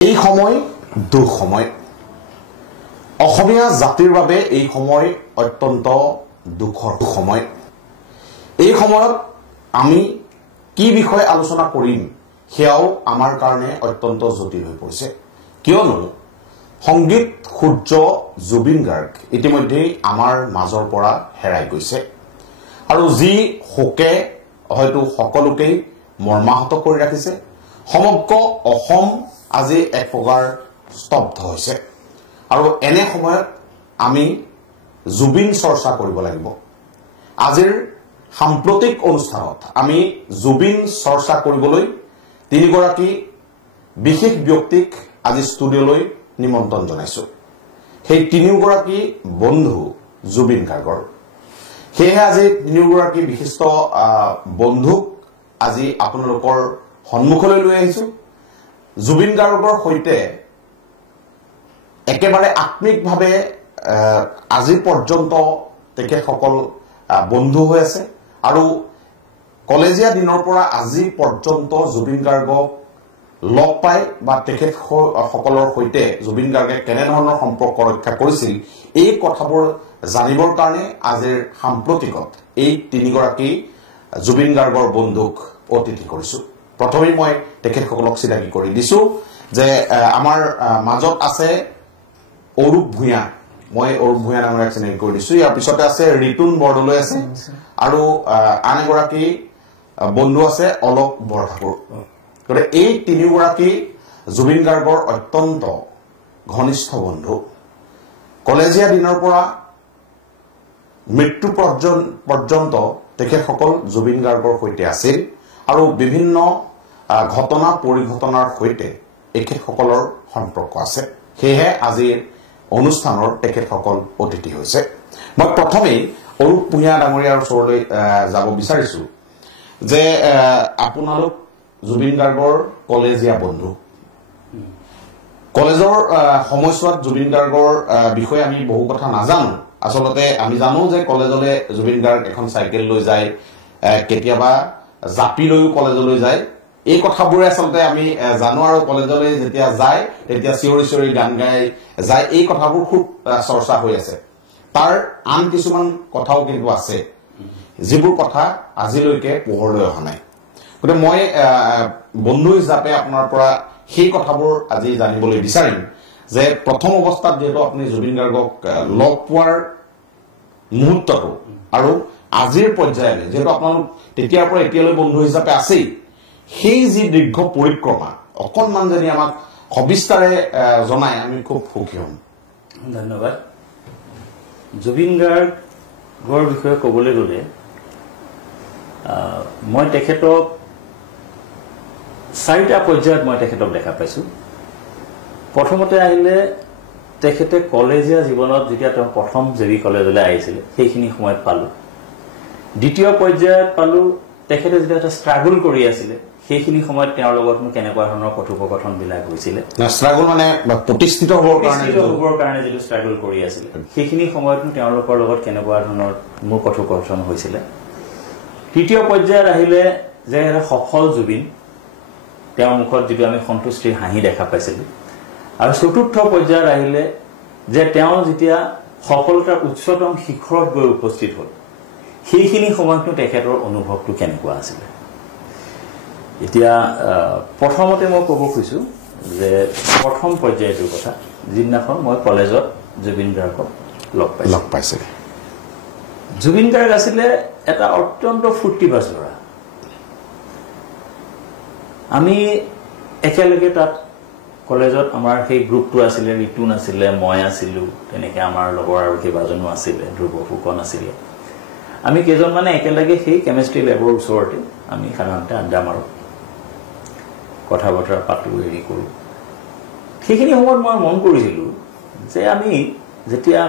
এই সময় দুঃসময় অসমীয়া জাতিৰ বাবে এই সময় অত্যন্ত দুখৰ সময়। এই সময়ত আমি কি বিষয়ে আলোচনা কৰিম সেয়াও আমাৰ কাৰণে অত্যন্ত জটিল হৈ পৰিছে, কিয়নো সংগীত সূৰ্য জুবিন গাৰ্গ ইতিমধ্যে আমাৰ মাজৰ পৰা হেৰাই গৈছে আৰু যি শোকে হয়তো সকলোকে মৰ্মাহত কৰি ৰাখিছে। সমগ্ৰ অসম আজি এক প্ৰকাৰ স্তব্ধ হৈছে আৰু এনে সময়ত আমি জুবিন চৰ্চা কৰিব লাগিব। আজিৰ সাম্প্ৰতিক অনুষ্ঠানত আমি জুবিন চৰ্চা কৰিবলৈ তিনিগৰাকী বিশেষ ব্যক্তিক আজি ষ্টুডিঅ'লৈ নিমন্ত্ৰণ জনাইছো। সেই তিনিগৰাকী বন্ধু জুবিন গাৰ্গৰ। সেয়েহে আজি তিনিগৰাকী বিশিষ্ট বন্ধুক আজি আপোনালোকৰ সন্মুখলৈ লৈ আহিছো। জুবিন গাৰ্গৰ সৈতে একেবাৰে আত্মিকভাৱে আজি পৰ্যন্ত তেখেতসকল বন্ধু হৈ আছে আৰু কলেজীয়া দিনৰ পৰা আজি পৰ্যন্ত জুবিন গাৰ্গক লগ পাই বা তেখেতসকলৰ সৈতে জুবিন গাৰ্গে কেনেধৰণৰ সম্পৰ্ক ৰক্ষা কৰিছিল এই কথাবোৰ জানিবৰ কাৰণে আজিৰ সাম্প্ৰতিকত এই তিনিগৰাকী জুবিন গাৰ্গৰ বন্ধুক অতিথি কৰিছো। প্ৰথমে মই তেখেতসকলক চিনাকি কৰি দিছো যে আমাৰ মাজত আছে অৰূপ ভূঞা। মই অৰূপ ভূঞা নামেৰে চিনাকি কৰি দিছো। ইয়াৰ পিছতে আছে ৰিতুন বৰদলৈ আছে আৰু আন এগৰাকী বন্ধু আছে অলোক বৰঠাকুৰ। গতিকে এই তিনিগৰাকী জুবিন গাৰ্গৰ অত্যন্ত ঘনিষ্ঠ বন্ধু। কলেজীয়া দিনৰ পৰা মৃত্যু পৰ্যন্ত তেখেতসকল জুবিন গাৰ্গৰ সৈতে আছিল আৰু বিভিন্ন ঘটনা পৰিঘটনাৰ সৈতে এখেতসকলৰ সম্পৰ্ক আছে। সেয়েহে আজিৰ অনুষ্ঠানৰ তেখেতসকল অতিথি হৈছে। মই প্ৰথমেই অৰূপ ভূঞা ডাঙৰীয়াৰ ওচৰলৈ যাব বিচাৰিছো যে আপোনালোক জুবিন গাৰ্গৰ কলেজীয়া বন্ধু। কলেজৰ সময়ছোৱাত জুবিন গাৰ্গৰ বিষয়ে আমি বহু কথা নাজানো। আচলতে আমি জানো যে কলেজলৈ জুবিন গাৰ্গ এখন চাইকেল লৈ যায়, কেতিয়াবা জাপি লৈও কলেজলৈ যায়। এই কথাবোৰে আচলতে আমি জানো আৰু কলেজলৈ যেতিয়া যায় তেতিয়া চিঞৰি চিঞৰি গান গাই যায়। এই কথাবোৰ খুব চৰ্চা হৈ আছে। তাৰ আন কিছুমান কথাও কিন্তু আছে যিবোৰ কথা আজিলৈকে পোহৰলৈ অহা নাই। গতিকে মই বন্ধু হিচাপে আপোনাৰ পৰা সেই কথাবোৰ আজি জানিবলৈ বিচাৰিম যে প্ৰথম অৱস্থাত যিহেতু আপুনি জুবিন গাৰ্গক লগ পোৱাৰ মুহূৰ্তটো আৰু আজিৰ পৰ্যায়লৈ যিহেতু আপোনালোক তেতিয়াৰ পৰা এতিয়ালৈ বন্ধু হিচাপে আছেই, সেই যি দীৰ্ঘ পৰিক্ৰমা অকণমান যদি আমাক সবিস্তাৰে জনাই আমি খুব সুখী হ'ম। ধন্যবাদ। জুবিন গাৰ্গৰ বিষয়ে ক'বলৈ গ'লে মই তেখেতক 4টা পৰ্যায়ত মই তেখেতক দেখা পাইছোঁ। প্ৰথমতে আহিলে তেখেতে কলেজীয়া জীৱনত যেতিয়া তেওঁ প্ৰথম জেবি কলেজলৈ আহিছিলে সেইখিনি সময়ত পালোঁ। দ্বিতীয় পৰ্যায়ত পালোঁ তেখেতে যেতিয়া এটা ষ্ট্ৰাগল কৰি আছিলে সেইখিনি সময়ত তেওঁৰ লগত মোৰ কেনেকুৱা ধৰণৰ কথোপকথনবিলাক হৈছিলে। ষ্ট্ৰাগল মানে প্ৰতিষ্ঠিত হ'বৰ কাৰণে যিটো ষ্ট্ৰাগল কৰি আছিলে সেইখিনি সময়ত তেওঁলোকৰ লগত কেনেকুৱা ধৰণৰ মোৰ কথোপকথন হৈছিলে। তৃতীয় পৰ্যায়ত আহিলে যে এটা সফল জুবিন, তেওঁৰ মুখত যিটো আমি সন্তুষ্টিৰ হাঁহি দেখা পাইছিলোঁ। আৰু চতুৰ্থ পৰ্যায়ত আহিলে যে তেওঁ যেতিয়া সফলতাৰ উচ্চতম শিখৰত গৈ উপস্থিত হ'ল সেইখিনি সময়তো তেখেতৰ অনুভৱটো কেনেকুৱা আছিলে। এতিয়া প্ৰথমতে মই ক'ব খুজিছোঁ যে প্ৰথম পৰ্যায়টোৰ কথা, যিদিনাখন মই কলেজত জুবিন গাৰ্গক লগ পাইছিলোঁ। জুবিন গাৰ্গ আছিলে এটা অত্যন্ত ফূৰ্তিবাজ ল'ৰা। আমি একেলগে তাত কলেজত আমাৰ সেই গ্ৰুপটো আছিলে, ৰিতুন আছিলে, মই আছিলোঁ, তেনেকৈ আমাৰ লগৰ আৰু কেইবাজনো আছিলে, ধ্ৰুৱ ফুকন আছিলে। আমি কেইজনমানে একেলগে সেই কেমেষ্ট্ৰি লেবৰ ওচৰতে আমি সাধাৰণতে আড্ডা মাৰোঁ, কথা বতৰা পাতোঁ, হেৰি কৰোঁ। সেইখিনি সময়ত মই মন কৰিছিলোঁ যে আমি যেতিয়া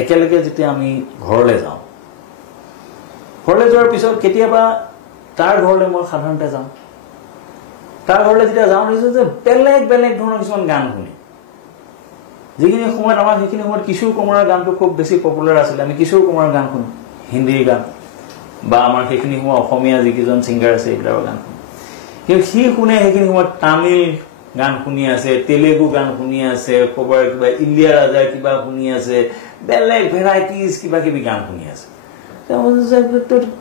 একেলগে আমি ঘৰলৈ যাওঁ, ঘৰলৈ যোৱাৰ পিছত কেতিয়াবা তাৰ ঘৰলৈ মই সাধাৰণতে যাওঁ। তাৰ ঘৰলৈ যেতিয়া যাওঁ দেখিছোঁ যে বেলেগ বেলেগ ধৰণৰ কিছুমান গান শুনি, যিখিনি সময়ত আমাৰ সেইখিনি সময়ত কিশোৰ কুমাৰৰ গানটো খুব বেছি পপুলাৰ আছিলে। আমি কিশোৰ কুমাৰৰ গান শুনো, হিন্দীৰ গান বা আমাৰ সেইখিনি সময়ত অসমীয়া যিকেইজন ছিংগাৰ আছে এইবিলাকৰ গান শুনো। কিন্তু সি শুনে সেইখিনি সময়ত তামিল গান শুনি আছে, তেলেগু গান শুনি আছে, ক'ৰবাৰ কিবা ইণ্ডিয়া ৰাজাৰ কিবা শুনি আছে, বেলেগ ভেৰাইটিজ কিবা কিবি গান শুনি আছে।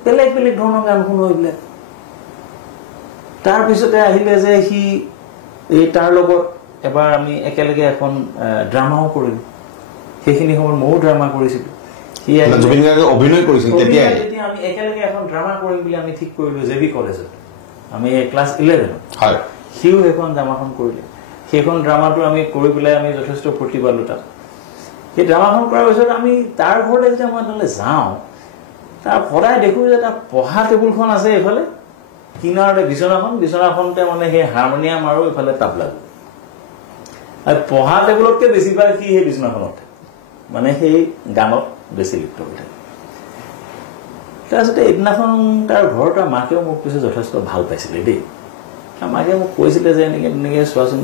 বেলেগ বেলেগ ধৰণৰ গান শুনো এইবিলাক। তাৰপিছতে আহিলে যে সি তাৰ লগত এবাৰ আমি একেলগে এখন ড্ৰামাও কৰিলোঁ। সেইখিনি সময়ত ময়ো ড্ৰামা কৰিছিলোঁ। জুবিন গাৰ্গে অভিনয় কৰিছিল তেতিয়া আমি একেলগে এখন ড্ৰামা কৰিম বুলি আমি ঠিক কৰিলোঁ জে বি কলেজত। আমি ক্লাছ 11 হয়। সিও সেইখন ড্ৰামাখন কৰিলে। সেইখন ড্ৰামাটো আমি কৰি পেলাই আমি যথেষ্ট ফূৰ্তি পালোঁ তাত। সেই ড্ৰামাখন কৰাৰ পিছত আমি তাৰ ঘৰলৈ যেতিয়া মই তালৈ যাওঁ, তাৰ সদায় দেখোঁ যে তাৰ পঢ়া টেবুলখন আছে এইফালে, কিনাৰতে বিচনাখনতে মানে সেই হাৰমনিয়াম আৰু এইফালে তাবলা। আৰু পঢ়া টেবুলতকৈ বেছিভাগ সি সেই বিচনাখনতে মানে সেই গানত বেছি লিপ্ত হৈ থাকে। তাৰপিছতে এদিনাখন তাৰ ঘৰৰ তাৰ মাকেও মোক পিছত যথেষ্ট ভাল পাইছিলে দেই। মাকে মোক কৈছিলে যে এনেকৈ তেনেকৈ চোৱাচোন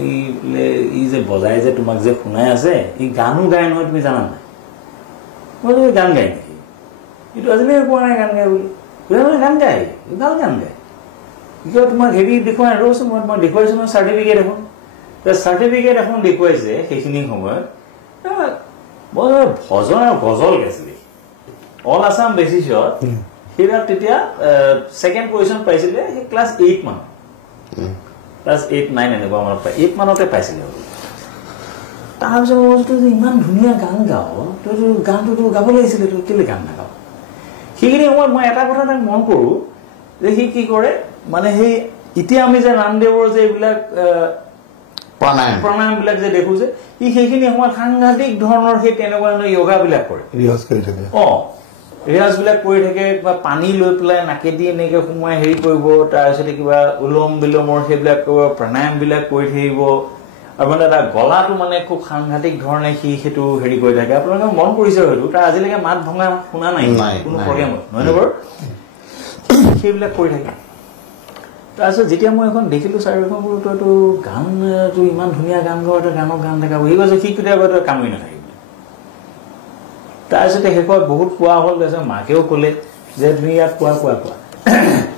ই যে বজাই যে তোমাক যে শুনাই আছে, ই গানো গায় নহয়, তুমি জানা নাই? মই যে গান গায় নেকি? এইটো আজিলৈকে কোৱা নাই গান গায় বুলি। গান গায়, ভাল গান গায়। কিয় তোমাক হেৰি দেখুৱাই ৰচোন, মই দেখুৱাইছোঁ মই চাৰ্টিফিকেট এখন। চাৰ্টিফিকেট এখন দেখুৱাইছে সেইখিনি সময়ত ভজন আৰু গজল গাইছিলে অল আছাম বেচিছত। সেইবিলাক তেতিয়া ছেকেণ্ড পজিশ্যন পাইছিলে সেই ক্লাছ 8 মান, ক্লাছ 8-9 এনেকুৱা মানত পাই 8 মানতে পাইছিলে। তাৰপিছত মই ইমান ধুনীয়া গান গাওঁ, তইতো গানটোতো গাব লাগিছিলে, তই কেলৈ গান নাগাওঁ? সেইখিনি সময়ত মই এটা কথা তাক মন কৰোঁ যে সি কি কৰে মানে সেই এতিয়া আমি যে ৰামদেৱৰ যে এইবিলাক প্ৰণায়াম বিলাক যে দেখো যে ই সেইখিনি সময়ত সাংঘাতিক ধৰণৰ সেই তেনেকুৱা ধৰণৰ য়োগা বিলাক কৰে, ৰিয়াজ কৰি থাকে। ৰিয়াজ বিলাক কৰি থাকে, কিবা পানী লৈ পেলাই নাকেদি এনেকে সোমাই হেৰি কৰিব, তাৰপিছতে কিবা উলম বিলমৰ সেইবিলাক কৰিব, প্ৰণায়াম বিলাক কৰি থাকিব। আৰু মানে তাৰ গলাটো মানে খুব সাংঘাতিক ধৰণে সি সেইটো হেৰি কৰি থাকে। আপোনালোকে মন কৰিছে হয়তো, তাৰ আজিলৈকে মাত ভঙা শুনা নাই কোনো প্ৰগ্ৰেমত, নহয় নে বাৰু? সেইবিলাক কৰি থাকে। তাৰপিছত যেতিয়া মই এখন দেখিলোঁ চাৰ্ভেখন, বোলো তইতো গানটো ইমান ধুনীয়া গান গাৱ, তই গানত গান দেখাব। সি কৈছে সি কেতিয়াবা তই কামেই নাথাকিব। তাৰপিছতে শেষত বহুত কোৱা হ'ল। তাৰপিছত মাকেও ক'লে যে তুমি ইয়াক কোৱা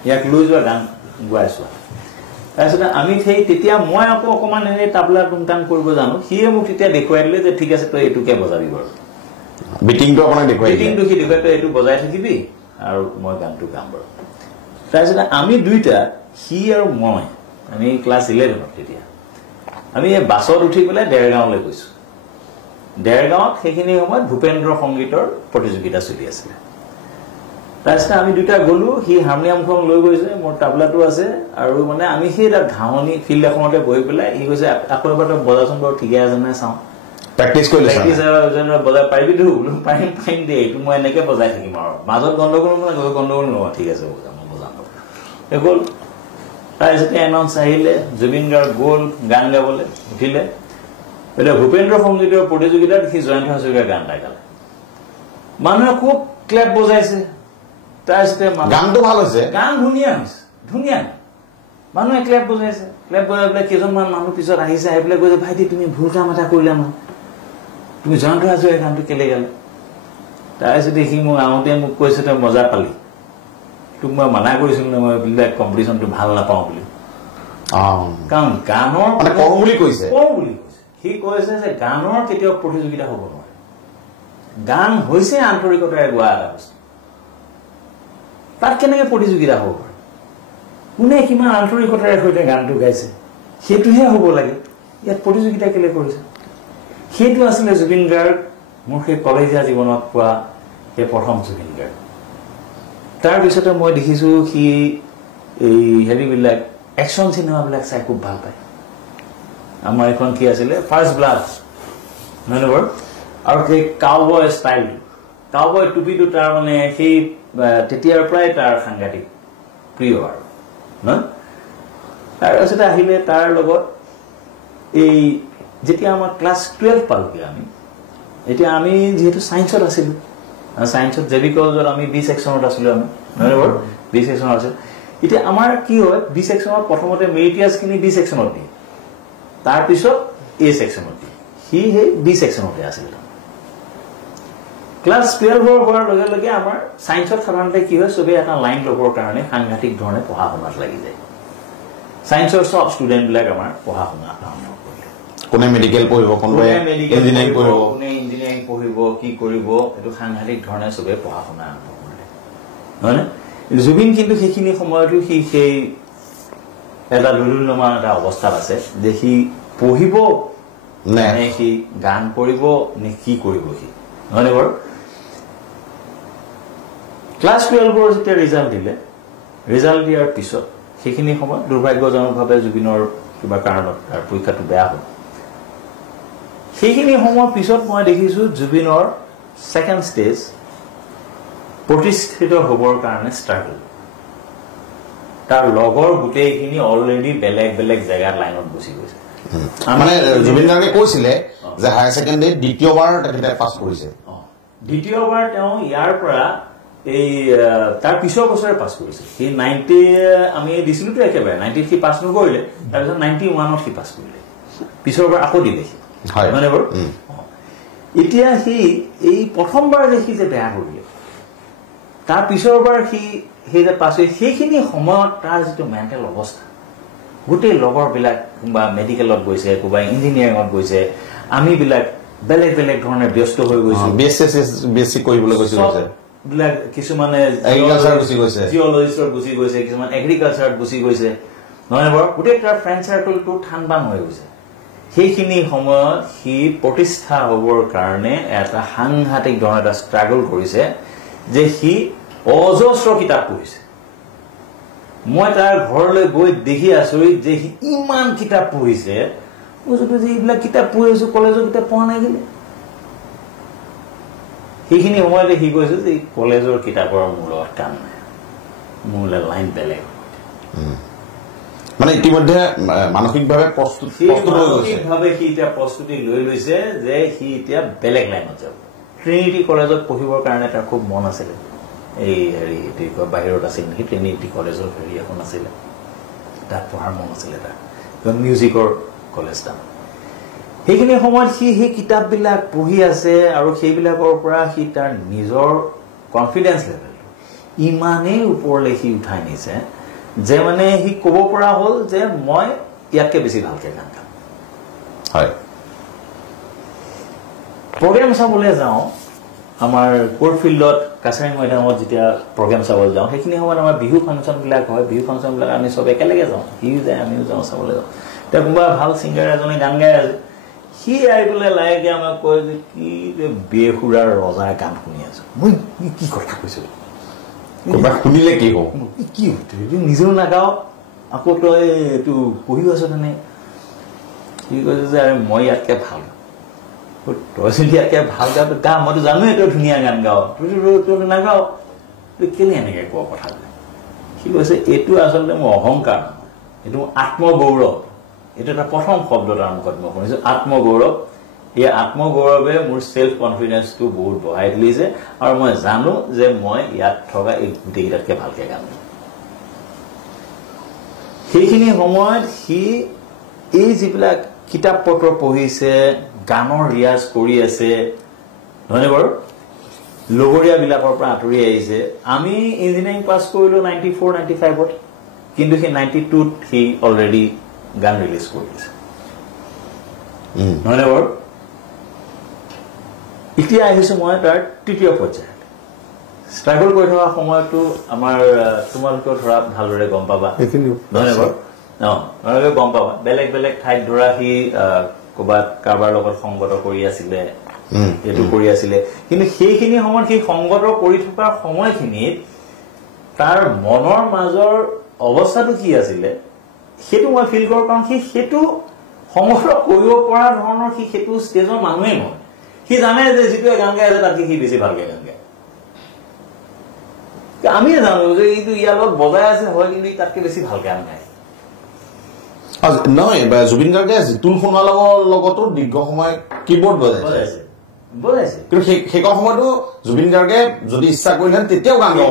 ইয়াক লৈ যোৱা গান গোৱাই চোৱা। তাৰপিছতে আমি সেই তেতিয়া মই আকৌ অকণমান এনেই তাবলা টুংটাং কৰিব জানো, সিয়ে মোক তেতিয়া দেখুৱাই দিলে যে ঠিক আছে তই এইটোকে বজাবি বাৰু। বিটিংটো আপোনাক দেখুৱাই বিটিংটো সি দেখুৱাই তই এইটো বজাই থাকিবি আৰু মই গানটো গাম বাৰু। তাৰপিছতে আমি দুইটা, সি আৰু মই, আমি ক্লাছ 11ত তেতিয়া আমি এই বাছত উঠি পেলাই দেৰগাঁৱলৈ গৈছোঁ। দেৰগাঁৱত সেইখিনি সময়ত ভূপেন্দ্ৰ সংগীতৰ প্ৰতিযোগিতা চলি আছিলে। তাৰপিছতে আমি দুইটা গ'লোঁ, সি হাৰমনিয়ামখন লৈ গৈছে, মোৰ তাবলাটো আছে, আৰু মানে আমি সেই তাত ঘাঁহনি ফিল্ড এখনতে বহি পেলাই সি কৈছে আকৌ এবাৰ তই বজাচোন বাৰু, ঠিকে আছে নে চাওঁ, প্ৰেক্টিচ বজাই পাৰিবিতো? বোলো পাৰিম দেই, এইটো মই এনেকে বজাই থাকিম আৰু মাজত গণ্ডগোল নহয়, ঠিক আছে বজাম, মই বজাম বাৰু। এই গ'ল। তাৰপিছতে এনাউন্স আহিলে, জুবিন গাৰ্গ গ'ল গান গাবলৈ, উঠিলে। এতিয়া ভূপেন্দ্ৰ সংগীতৰ প্ৰতিযোগিতাত সি জয়ন্ত হাজৰিকাৰ গান এটা গালে, মানুহে খুব ক্লেপ বজাইছে। তাৰপিছতে গানটো ভাল হৈছে, গান ধুনীয়া হৈছে, ধুনীয়া, মানুহে ক্লেপ বজাইছে। ক্লেপ বজাই পেলাই কেইজনমান মানুহ পিছত আহিছে, আহি পেলাই কৈছে ভাইটি তুমি ভুল কাম এটা কৰিলা নহয়, তুমি জয়ন্ত হাজৰিকাৰ গানটো কেলে গালে? তাৰপিছতে সি মোক আহোঁতে মোক কৈছে তই মজা পালি, তোক মই মানা কৰিছিলোঁ নে মই এইবিলাক কম্পিটিশ্যনটো ভাল নাপাওঁ বুলি। কাৰণ গানৰ কওঁ বুলি কৈছে। সি কৈছে যে গানৰ কেতিয়াও প্ৰতিযোগিতা হ'ব নোৱাৰে, গান হৈছে আন্তৰিকতাৰে গোৱা এটা বস্তু, তাত কেনেকে প্ৰতিযোগিতা হ'ব পাৰে? কোনে কিমান আন্তৰিকতাৰে সৈতে গানটো গাইছে সেইটোহে হ'ব লাগে, ইয়াত প্ৰতিযোগিতা কেলে কৰিছে? সেইটো আছিলে জুবিন গাৰ্গ, মোৰ সেই কলেজীয়া জীৱনত পোৱা সেই প্ৰথম জুবিন গাৰ্গ। তাৰপিছতে মই দেখিছোঁ সি এই হেৰিবিলাক একশ্যন চিনেমাবিলাক চাই খুব ভাল পায়। আমাৰ এখন কি আছিলে, ফাৰ্ষ্ট ব্লাড, নহয় বাৰু? আৰু সেই কাউবয় ষ্টাইলটো, কাউবয় টুপিটো তাৰ মানে সেই তেতিয়াৰ পৰাই তাৰ সাংঘাতিক প্ৰিয় আৰু নহয়। তাৰপিছতে আহিলে তাৰ লগত এই যেতিয়া আমাৰ ক্লাছ 12 পালোগৈ আমি, এতিয়া আমি যিহেতু ছায়েন্সত আছিলোঁ, ছায়েন্সত জে বি কলেজত আমি বি ছেকশ্যনত আছিলোঁ, আমি নহয় বাৰু বি ছেকশ্যনত আছিলোঁ। এতিয়া আমাৰ কি হয়, বি ছেকশ্যনত প্ৰথমতে মেৰিটিয়াছখিনি বি ছেকশ্যনত দিয়ে, তাৰপিছত এ ছেকশ্যনত দিয়ে। সি সেই বি ছেকশ্যনতে আছিল। ক্লাছ 12 হোৱাৰ লগে লগে আমাৰ ছায়েন্সত সাধাৰণতে কি হয়, চবেই এটা লাইন ল'বৰ কাৰণে সাংঘাতিক ধৰণে পঢ়া শুনাত লাগি যায়। সায়েন্সৰ সব ষ্টুডেণ্টবিলাক আমাৰ পঢ়া শুনা আৰম্ভ কৰিলে কোনে মেডিকেল পঢ়িব কোনোবাই ইঞ্জিনিয়াৰিং পঢ়িব কোনে ইঞ্জিনিয়াৰিং পঢ়িব কি কৰিব এইটো সাংঘাতিক ধৰণে চবে পঢ়া শুনা আৰম্ভ কৰিলে হয়নে জুবিন কিন্তু সেইখিনি সময়তো সেই এটা লুলুলমা এটা অৱস্থাত আছে যে সি পঢ়িব নে সি গান কৰিব নে কি কৰিব সি হয়নে বাৰু ক্লাছ 12 যেতিয়া ৰিজাল্ট দিলে ৰিজাল্ট দিয়াৰ পিছত সেইখিনি সময় দুৰ্ভাগ্যজনকভাৱে জুবিনৰ কিবা কাৰণত তাৰ পৰীক্ষাটো বেয়া হ'ল সেইখিনি সময়ৰ পিছত মই দেখিছোঁ জুবিনৰ ছেকেণ্ড ষ্টেজ প্ৰতিষ্ঠিত হ'বৰ কাৰণে ষ্ট্ৰাগল তাৰ লগৰ গোটেইখিনি অলৰেডি বেলেগ বেলেগ জেগাত লাইনত গুচি গৈছে মানে জুবিন গাৰ্গে কৈছিলে যে হায়াৰ ছেকেণ্ডাৰী দ্বিতীয়বাৰ তেখেতে পাছ কৰিছে দ্বিতীয়বাৰ তেওঁ ইয়াৰ পৰা এই তাৰ পিছৰ বছৰে পাছ কৰিছে সি 90 আমি দিছিলোতো একেবাৰে 90 সি পাছ নকৰিলে তাৰপিছত 91ত সি পাছ কৰিলে পিছৰবাৰ আকৌ দিলে মানে বাৰু এতিয়া সি এই প্ৰথমবাৰ যে সি যে বেয়া কৰিলে তাৰ পিছৰবাৰ সি সেই যে পাছ হৈ সেইখিনি সময়ত তাৰ যিটো মেণ্টেল অৱস্থা গোটেই লগৰবিলাক কোনোবা মেডিকেলত গৈছে কোনোবা ইঞ্জিনিয়াৰিঙত গৈছে আমিবিলাক বেলেগ বেলেগ ধৰণে ব্যস্ত হৈ গৈছোঁ বেছি কৰিবলৈ গৈছে বিলাক কিছুমানে জিঅলজিষ্টৰ গুচি গৈছে কিছুমান এগ্ৰিকালচাৰত গুচি গৈছে নহয় বাৰু গোটেই তাৰ ফ্ৰেণ্ড চাৰ্কলটো ঠাণ্ডা হৈ গৈছে সেইখিনি সময়ত সি প্ৰতিষ্ঠা হ'বৰ কাৰণে এটা সাংঘাতিক ধৰণৰ এটা ষ্ট্ৰাগল কৰিছে যে সি অজস্ৰ কিতাপ পঢ়িছে মই তাৰ ঘৰলৈ গৈ দেখি আচৰিত যে সি ইমান কিতাপ পঢ়িছে যে এইবিলাক কিতাপ পঢ়ি আছো কলেজৰ কিতাপ পঢ়া নাই কেলে সেইখিনি সময়তে সি কৈছে যে কলেজৰ কিতাপৰ মোৰ লগত কাম নাই মোৰ লাইন বেলেগ মানে ইতিমধ্যে মানসিকভাৱে প্ৰস্তুতি সি এতিয়া প্ৰস্তুতি লৈ লৈছে যে সি এতিয়া বেলেগ লাইনত যাব ট্ৰিনিটি কলেজত পঢ়িবৰ কাৰণে তাৰ খুব মন আছিলে এই হেৰি বাহিৰত আছিল নেকি ট্ৰিনিটি কলেজৰ হেৰি এখন আছিলে তাত পঢ়াৰ মন আছিলে তাৰ মিউজিকৰ কলেজ তাৰ সেইখিনি সময়ত সি সেই কিতাপবিলাক পঢ়ি আছে আৰু সেইবিলাকৰ পৰা সি তাৰ নিজৰ কনফিডেন্স লেভেলটো ইমানেই ওপৰলৈ সি উঠাই নিছে যে মানে সি ক'ব পৰা হ'ল যে মই ইয়াতকৈ বেছি ভালকৈ গান গাম হয় প্ৰগ্ৰেম চাবলৈ যাওঁ আমাৰ কোৰ্ট ফিল্ডত কাছাৰী মৈদামত যেতিয়া প্ৰগ্ৰেম চাবলৈ যাওঁ সেইখিনি সময়ত আমাৰ বিহু ফাংচনবিলাক হয় বিহু ফাংচনবিলাক আমি চব একেলগে যাওঁ সিও যায় আমিও যাওঁ চাবলৈ যাওঁ এতিয়া কোনোবা ভাল ছিংগাৰ এজনে গান গাই আছে সি আহি পেলাই লাহেকৈ আমাক কয় যে কি বেসুৰাৰ ৰজাৰ গান শুনি আছো মই কি কথা কৈছো শুনিলে কি হ'ব কি নিজেও নাগাওঁ আকৌ তই এইটো পঢ়িও আছ তেনে সি কৈছে যে আৰে মই ইয়াতকৈ ভাল তই যদি ইয়াতকৈ ভাল গাওঁ গা মইতো জানোৱেই তই ধুনীয়া গান গাৱ তই নাগাওঁ তই কেলে এনেকৈ কোৱা কথাবিলাক সি কৈছে এইটো আচলতে মোৰ অহংকাৰ এইটো মোৰ আত্মগৌৰৱ এইটো এটা প্ৰথম শব্দ তাৰ মুখত মই শুনিছোঁ আত্মগৌৰৱ এই আত্মগৌৰৱে মোৰ সেলফ কনফিডেন্সটো বহুত বঢ়াই তুলিছে আৰু মই জানো যে মই ইয়াত থকা এই গোটেইকেইটাতকৈ ভালকৈ গান গাম সেইখিনি সময়ত সি এই যিবিলাক কিতাপ পত্ৰ পঢ়িছে গানৰ ৰিয়াজ কৰি আছে নহয়নে বাৰু লগৰীয়াবিলাকৰ পৰা আঁতৰি আহিছে আমি ইঞ্জিনিয়াৰিং পাছ কৰিলোঁ 94-95ত কিন্তু সেই 92ত সি অলৰেডি গান ৰিলিজ কৰি দিছে নহয়নে বাৰু এতিয়া আহিছোঁ মই তাৰ তৃতীয় পৰ্যায়ত ষ্ট্ৰাগল কৰি থকা সময়তো আমাৰ তোমালোকেও ধৰা ভালদৰে গম পাবা নহয়নে বাৰু তোমালোকে গম পাবা বেলেগ বেলেগ ঠাইত ধৰা সি ক'ৰবাত কাৰোবাৰ লগত সংগত কৰি আছিলে এইটো কৰি আছিলে কিন্তু সেইখিনি সময়ত সি সংগত কৰি থকাৰ সময়খিনিত তাৰ মনৰ মাজৰ অৱস্থাটো কি আছিলে সেইটো মই ফিল কৰোঁ কাৰণ সি সেইটো সংগত কৰিব পৰা ধৰণৰ সি সেইটো ষ্টেজৰ মানুহেই নহয় সি জানে যে যিটোৱে গান গাই আছে তাতকৈ সি বেছি ভালকৈ গান গায় আমিয়ে জানো যে এইটো ইয়াৰ লগত বজাই আছে হয় কিন্তু তাতকৈ বেছি ভাল গান গায় নহয় জুবিন গাৰ্গে জিতুল সোণোৱালৰ লগতো দীৰ্ঘ সময় কীবৰ্ড বজাইছে কিন্তু সেইকণ সময়তো জুবিন গাৰ্গে যদি ইচ্ছা কৰিলে তেতিয়াও গান গাব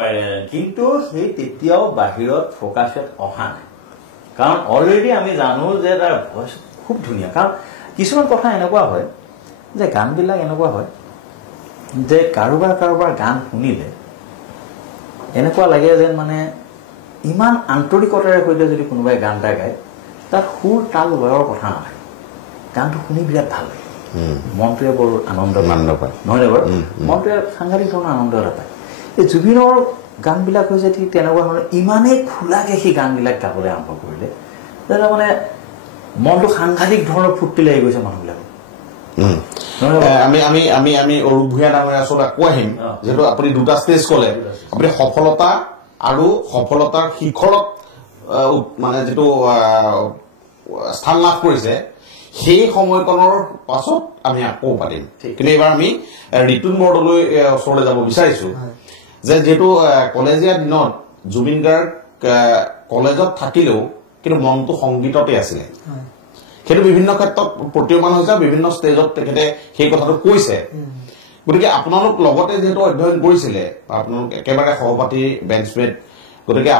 পাৰে কিন্তু সেই তেতিয়াও বাহিৰত ফ'কাছত অহা নাই কাৰণ অলৰেডি আমি জানো যে তাৰ ভইচ খুব ধুনীয়া কাৰণ কিছুমান কথা এনেকুৱা হয় যে গানবিলাক এনেকুৱা হয় যে কাৰোবাৰ গান শুনিলে এনেকুৱা লাগে যেন মানে ইমান আন্তৰিকতাৰে সৈতে যদি কোনোবাই গান এটা গায় তাত সুৰ তাল লয়ৰ কথা নাথাকে গানটো শুনি বিৰাট ভাল লাগে মনটোৱে বৰ আনন্দ পায় নহয়নে বাৰু মনটোৱে সাংঘাতিক ধৰণৰ আনন্দ এটা পায় এই জুবিনৰ গানবিলাক হৈছে ঠিক তেনেকুৱা ধৰণৰ ইমানেই খোলাকৈ সেই গানবিলাক গাবলৈ আৰম্ভ কৰিলে যে মানে মনটো সাংঘাতিক ধৰণৰ ফূৰ্তি লাগি গৈছে মানুহবিলাকৰ আমি অৰূপ ভূঞা ডাঙৰীয়া ওচৰত আকৌ আহিম যিহেতু আপুনি দুটা ষ্টেজ ক'লে আপুনি সফলতা আৰু সফলতাৰ শিখৰত মানে যিটো স্থান লাভ কৰিছে সেই সময়কণৰ পাছত আমি আকৌ পাতিম কিন্তু এইবাৰ আমি ৰিতুন বৰদলৈ ওচৰলৈ যাব বিচাৰিছো যে যিহেতু কলেজীয়া দিনত জুবিন গাৰ্গ কলেজত থাকিলেও কিন্তু মনটো সংগীততে আছিলে সেইটো বিভিন্ন ক্ষেত্ৰত প্ৰতীয়মান হৈছে বিভিন্ন ষ্টেজত তেখেতে সেই কথাটো কৈছে গতিকে আপোনালোক লগতে যিহেতু অধ্যয়ন কৰিছিলে আপোনালোক একেবাৰে সহপাঠী বেঞ্চমেট গতিকে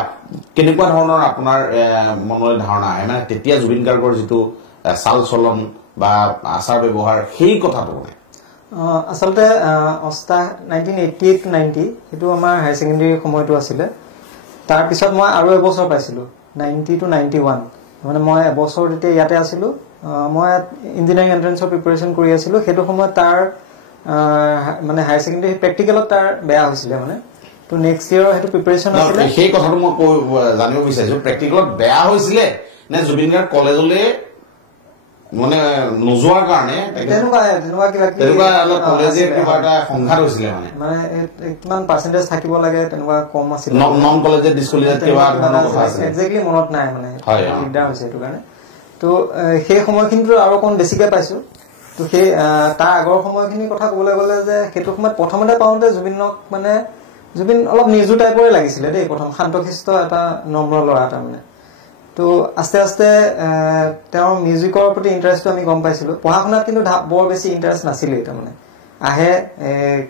কেনেকুৱা ধৰণৰ আপোনাৰ মনলৈ ধাৰণা আহে মানে তেতিয়া জুবিন গাৰ্গৰ যিটো চাল চলন বা আচাৰ ব্যৱহাৰ সেই কথাটো মানে আচলতে 1988-90 সেইটো আমাৰ হায়াৰ ছেকেণ্ডেৰী সময়টো আছিলে তাৰপিছত মই আৰু এবছৰ পাইছিলোঁ 90-91 মানে মই এবছৰ তেতিয়া ইয়াতে আছিলোঁ মই ইঞ্জিনিয়াৰিং এণ্ট্ৰেন্সৰ প্ৰিপাৰেশ্যন কৰি আছিলোঁ সেইটো সময়ত তাৰ মানে হায়াৰ ছেকেণ্ডেৰী প্ৰেক্টিকেলত তাৰ বেয়া হৈছিলে মানে তো নেক্সট ইয়েৰৰ সেইটো প্ৰিপাৰেশ্যন আছিলে সেই কথাটো মই জানিব বিচাৰিছোঁ প্ৰেক্টিকেলত বেয়া হৈছিলে নে জুবিন গাৰ্গ কলেজলৈ মানে নোযোৱাৰ কাৰণে তেনেকুৱা কলেজে কিবা এটা সংঘাত হৈছিলে মানে কিমান পাৰ্চেণ্টেজ থাকিব লাগে তেনেকুৱা কম আছিলে নন কলেজে ডিছকলেজত কিবা একজেক্টলি মনত নাই মানে দিগদাৰ হৈছে সেইটো কাৰণে তো সেই সময়খিনিতো আৰু অকণ বেছিকৈ পাইছোঁ তো সেই তাৰ আগৰ সময়খিনিৰ কথা ক'বলৈ গ'লে যে সেইটো সময়ত প্ৰথমতে পাওঁতে জুবিন অলপ নিৰ্জু টাইপৰে লাগিছিলে দেই প্ৰথম শান্তশিষ্ট এটা নম্ৰ ল'ৰা এটা মানে তো আস্তে আস্তে তেওঁৰ মিউজিকৰ প্ৰতি ইণ্টাৰেষ্টটো আমি গম পাইছিলোঁ পঢ়া শুনাত কিন্তু বৰ বেছি ইণ্টাৰেষ্ট নাছিলেই তাৰমানে আহে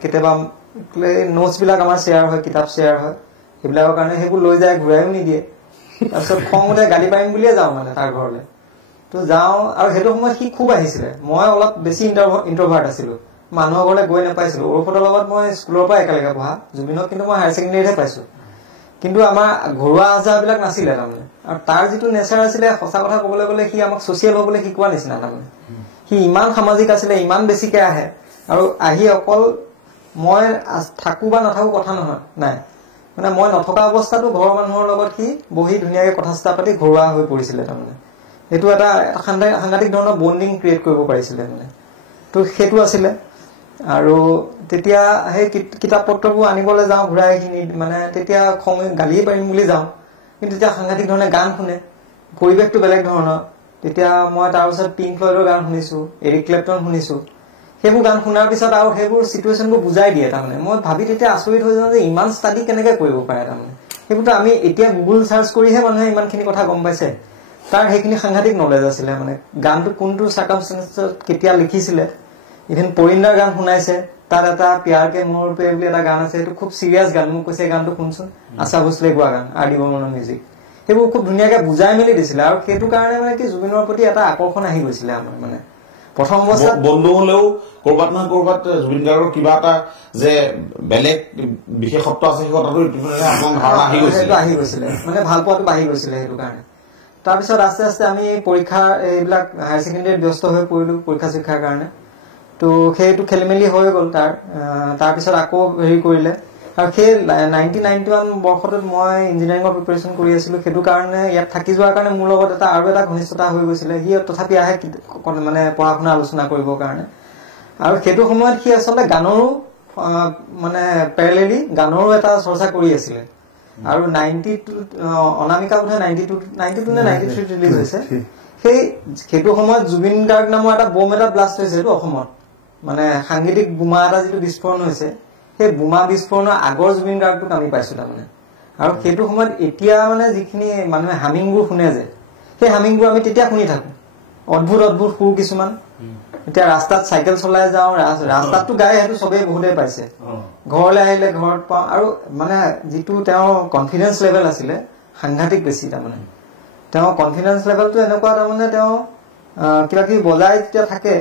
কেতিয়াবা নোটছবিলাক আমাৰ শ্বেয়াৰ হয় কিতাপ শ্বেয়াৰ হয় সেইবিলাকৰ কাৰণে সেইবোৰ লৈ যায় ঘূৰাইও নিদিয়ে তাৰপিছত খং উঠে গালি পাৰিম বুলিয়ে যাওঁ মানে তাৰ ঘৰলৈ তো যাওঁ আৰু সেইটো সময়ত সি খুব আহিছিলে মই অলপ বেছি ইণ্ট্ৰভাৰ্ট আছিলোঁ মানুহৰ ঘৰলৈ গৈ নাপাইছিলোঁ অৰূপহঁতৰ লগত মই স্কুলৰ পৰা একেলগে পঢ়া জুবিনক কিন্তু মই হায়াৰ ছেকেণ্ডেৰীতহে পাইছোঁ কিন্তু আমাৰ ঘৰুৱা আচাৰবিলাক নাছিলে তাৰমানে আৰু তাৰ যিটো নেচাৰ আছিলে সঁচা কথা ক'বলৈ গ'লে সি আমাক ছ'চিয়েল হ'বলৈ শিকোৱা নিচিনা তাৰমানে সি ইমান সামাজিক আছিলে ইমান বেছিকৈ আহে আৰু আহি অকল মই থাকোঁ বা নাথাকোঁ কথা নহয় নাই মানে মই নথকা অৱস্থাতো ঘৰৰ মানুহৰ লগত সি বহি ধুনীয়াকৈ কথা চথা পাতি ঘৰুৱা হৈ পৰিছিলে তাৰমানে এইটো এটা সাংঘাতিক ধৰণৰ বণ্ডিং ক্ৰিয়েট কৰিব পাৰিছিলে মানে তো সেইটো আছিলে আৰু তেতিয়া সেই কিতাপ পত্ৰবোৰ আনিবলৈ যাওঁ ঘূৰাইখিনি মানে তেতিয়া খং গালিয়ে পাৰিম বুলি যাওঁ কিন্তু তেতিয়া সাংঘাতিক ধৰণে গান শুনে পৰিৱেশটো বেলেগ ধৰণৰ তেতিয়া মই তাৰপিছত পিংক ফ্লয়ডৰ গান শুনিছোঁ এৰিক ক্লেপটন শুনিছোঁ সেইবোৰ গান শুনাৰ পিছত আৰু সেইবোৰ চিটুৱেশ্যনবোৰ বুজাই দিয়ে তাৰমানে মই ভাবি তেতিয়া আচৰিত হৈ যাওঁ যে ইমান ষ্টাডি কেনেকৈ কৰিব পাৰে তাৰমানে সেইবোৰতো আমি এতিয়া গুগল চাৰ্চ কৰিহে মানুহে ইমানখিনি কথা গম পাইছে তাৰ সেইখিনি সাংঘাতিক নলেজ আছিলে মানে গানটো কোনটো চাৰ্কামষ্টেঞ্চত কেতিয়া লিখিছিলে ইভেন পৰিন্দাৰ গান শুনাইছে তাত এটা প্যাৰ কে মোৰ পে বুলি এটা গান আছে সেইটো খুব চিৰিয়াছ গান মোক কৈছে গানটো শুনচোন আশা ভোছলে গোৱা গান আৰ ডি বৰ্মনৰ মিউজিক সেইবোৰ খুব ধুনীয়াকৈ বুজাই মেলি দিছিলে আৰু সেইটো কাৰণে মানে কি জুবিনৰ প্ৰতি এটা আকৰ্ষণ আহি গৈছিলে আমাৰ মানে প্ৰথম অৱস্থাত বন্ধু হলেও কৰবাত নহয় কৰবাত জুবিন গাৰ্গৰ কিবা এটা যে বেলেগ বিশেষত্ব আছে সেই কথাটো ধাৰণা আহি গৈছিলে মানে ভাল পোৱাটো বাঢ়ি গৈছিলে সেইটো কাৰণে তাৰপিছত আস্তে আস্তে আমি পৰীক্ষা এইবিলাক হায়াৰ ছেকেণ্ডেৰীত ব্যস্ত হৈ পৰিলোঁ পৰীক্ষা চৰীক্ষাৰ কাৰণে তো সেইটো খেলি মেলি হৈ গ'ল তাৰপিছত আকৌ হেৰি কৰিলে আৰু সেই 1991 বৰ্ষটোত মই ইঞ্জিনিয়াৰিঙৰ প্ৰিপাৰেশ্যন কৰি আছিলোঁ সেইটো কাৰণে ইয়াত থাকি যোৱাৰ কাৰণে মোৰ লগত আৰু এটা ঘনিষ্ঠতা হৈ গৈছিলে সি তথাপি আহে মানে পঢ়া শুনা আলোচনা কৰিবৰ কাৰণে আৰু সেইটো সময়ত সি আচলতে গানৰো মানে পেৰেলেলি গানৰো এটা চৰ্চা কৰি আছিলে আৰু 92 অনামিকা বোধহয় 92 নে 93 ৰিলিজ হৈছে সেইটো সময়ত জুবিন গাৰ্গ নামৰ এটা বম এটা ব্লাষ্ট হৈছে এইটো অসমত মানে সাংগীতিক বোমা এটা যিটো বিস্ফোৰণ হৈছে সেই বোমা বিস্ফোৰণৰ আগৰ জুবিন গাৰ্গটোক আমি পাইছোঁ তাৰমানে আৰু সেইটো সময়ত এতিয়া মানে যিখিনি মানুহে হামিংবোৰ শুনে যে সেই হামিংবোৰ আমি তেতিয়া শুনি থাকোঁ অদ্ভুত সুৰ কিছুমান এতিয়া ৰাস্তাত চাইকেল চলাই যাওঁ ৰাস্তাততো গাই সেইটো চবেই বহুতেই পাইছে ঘৰলৈ আহিলে ঘৰত পাওঁ আৰু মানে যিটো তেওঁৰ কনফিডেন্স লেভেল আছিলে সাংঘাতিক বেছি তাৰমানে তেওঁৰ কনফিডেন্স লেভেলটো এনেকুৱা তাৰমানে তেওঁ কিবা কিবি বজাই যেতিয়া থাকে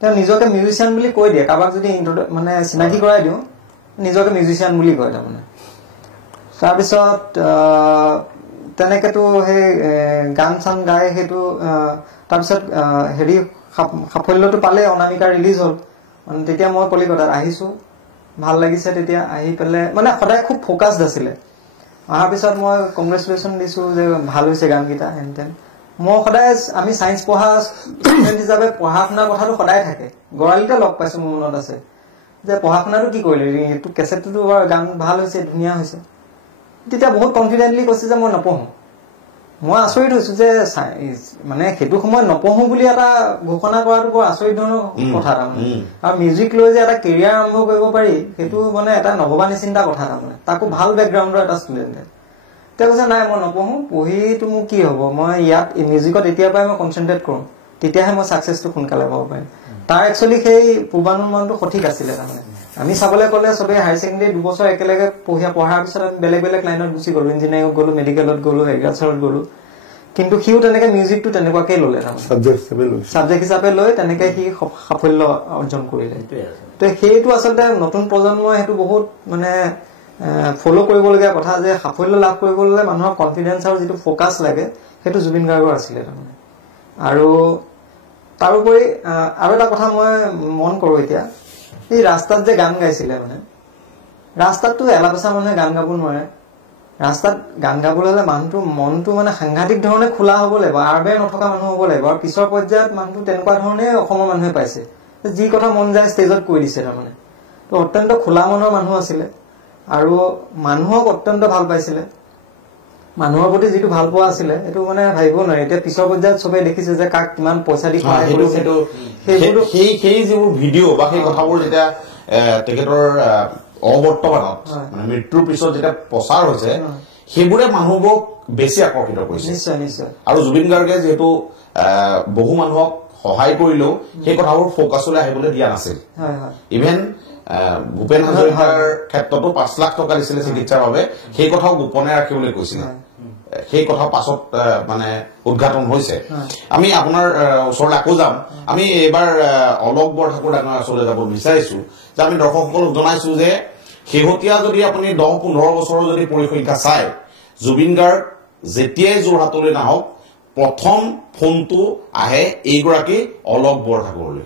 তেওঁ নিজকে মিউজিচিয়ান বুলি কৈ দিয়ে কাৰোবাক যদি মানে চিনাকি কৰাই দিওঁ নিজকে মিউজিচিয়ান বুলি কয় তাৰমানে তাৰপিছত তেনেকেতো সেই গান চান গাই সেইটো তাৰপিছত হেৰি সাফল্যটো পালে অনামিকা ৰিলিজ হ'ল মানে তেতিয়া মই কলিকতাত আহিছোঁ ভাল লাগিছে তেতিয়া আহি পেলাই মানে সদায় খুব ফ'কাছড আছিলে অহাৰ পিছত মই কংগ্ৰেচুলেশ্যন দিছোঁ যে ভাল হৈছে গানকেইটা হেনতেন মই সদায় আমি ছায়েন্স পঢ়া ষ্টুডেণ্ট হিচাপে পঢ়া শুনাৰ কথাটো সদায় থাকে গৰালিতে লগ পাইছোঁ মোৰ মনত আছে যে পঢ়া শুনাটো কি কৰিলে এইটো কেছেটটোতো গান ভাল হৈছে ধুনীয়া হৈছে তেতিয়া বহুত কনফিডেণ্টলি কৈছে যে মই নপঢ়োঁ মই আচৰিত হৈছোঁ যে মানে সেইটো সময়ত নপঢ়োঁ বুলি এটা ঘোষণা কৰাটো বৰ আচৰিত ধৰণৰ কথা তাৰমানে আৰু মিউজিক লৈ যে এটা কেৰিয়াৰ আৰম্ভ কৰিব পাৰি সেইটো মানে এটা নভবা নিচিন্তা কথা তাৰমানে তাকো ভাল বেকগ্ৰাউণ্ডৰ এটা ষ্টুডেণ্টে তেওঁ কৈছে নাই মই নপঢ়োঁ পঢ়িতো মোৰ কি হ'ব মই ইয়াত মিউজিকত এতিয়াৰ পৰাই মই কনচেনট্ৰেট কৰোঁ তেতিয়াহে মই ছাকচেছটো সোনকালে পাব পাৰিম তাৰ একচুৱেলি সেই পূৰ্বানুমানটো সঠিক আছিলে তাৰমানে আমি চাবলৈ গ'লে চবেই হায়াৰ ছেকেণ্ডেৰী 2 বছৰ একেলগে পঢ়াৰ পিছত আমি বেলেগ বেলেগ লাইনত গুচি গ'লোঁ ইঞ্জিনিয়াৰিঙত গ'লোঁ মেডিকেলত গ'লোঁ এগ্ৰিকালচাৰত গ'লোঁ কিন্তু সিও তেনেকে মিউজিকটো তেনেকুৱাকেই ল'লে ছাবজেক্ট হিচাপে লৈ তেনেকে সি সাফল্য অৰ্জন কৰিলে তো সেইটো আচলতে নতুন প্ৰজন্মই সেইটো বহুত মানে ফ'ল' কৰিবলগীয়া কথা যে সাফল্য লাভ কৰিবলৈ মানুহৰ কনফিডেন্স আৰু যিটো ফ'কাছ লাগে সেইটো জুবিন গাৰ্গৰ আছিলে তাৰমানে আৰু তাৰোপৰি আৰু এটা কথা মই মন কৰোঁ এতিয়া এই ৰাস্তাত যে গান গাইছিলে মানে ৰাস্তাততো এলাপেচা মানুহে গান গাব নোৱাৰে ৰাস্তাত গান গাবলৈ হ'লে মানুহটোৰ মনটো মানে সাংঘাতিক ধৰণে খোলা হ'ব লাগিব আৰবেৰ নথকা মানুহ হ'ব লাগিব আৰু পিছৰ পৰ্যায়ত মানুহটো তেনেকুৱা ধৰণে অসমৰ মানুহে পাইছে যি কথা মন যায় ষ্টেজত কৈ দিছে তাৰমানে তো অত্যন্ত খোলা মনৰ মানুহ আছিলে আৰু মানুহক অত্যন্ত ভাল পাইছিলে মানুহৰ প্ৰতি যিটো ভাল পোৱা আছিলে সেইটো মানে ভাবিব নোৱাৰি এতিয়া পিছৰ পৰ্যায়ত চবেই দেখিছে যে কাক কিমান পইচা দি সহায় কৰিছে সেই যিবোৰ ভিডিঅ' বা সেই কথাবোৰ যেতিয়া তেখেতৰ অবৰ্তমানত মানে মৃত্যুৰ পিছত যেতিয়া প্ৰচাৰ হৈছে সেইবোৰে মানুহবোৰক বেছি আকৰ্ষিত কৰিছে নিশ্চয় নিশ্চয় আৰু জুবিন গাৰ্গে যিহেতু বহু মানুহক সহায় কৰিলেও সেই কথাবোৰ ফ'কাছলৈ আহিবলৈ দিয়া নাছিল ইভেন ভূপেন হাজৰিকাৰ ক্ষেত্ৰতো 5 লাখ টকা দিছিলে চিকিৎসাৰ বাবে সেই কথাও গোপনে ৰাখিবলৈ কৈছিলে সেই কথা পাছত মানে উদ্ঘাটন হৈছে আমি আপোনাৰ ওচৰলৈ আকৌ যাম আমি এইবাৰ অলক বৰঠাকুৰ ডাঙৰ ওচৰলৈ যাব বিচাৰিছো যে আমি দৰ্শকসকলক জনাইছো যে শেহতীয়া যদি আপুনি 10-15 বছৰৰ যদি পৰিসংখ্যা চায় জুবিন গাৰ্গ যেতিয়াই যোৰহাটলৈ নাহক প্ৰথম ফোনটো আহে এইগৰাকী অলক বৰঠাকুৰলৈ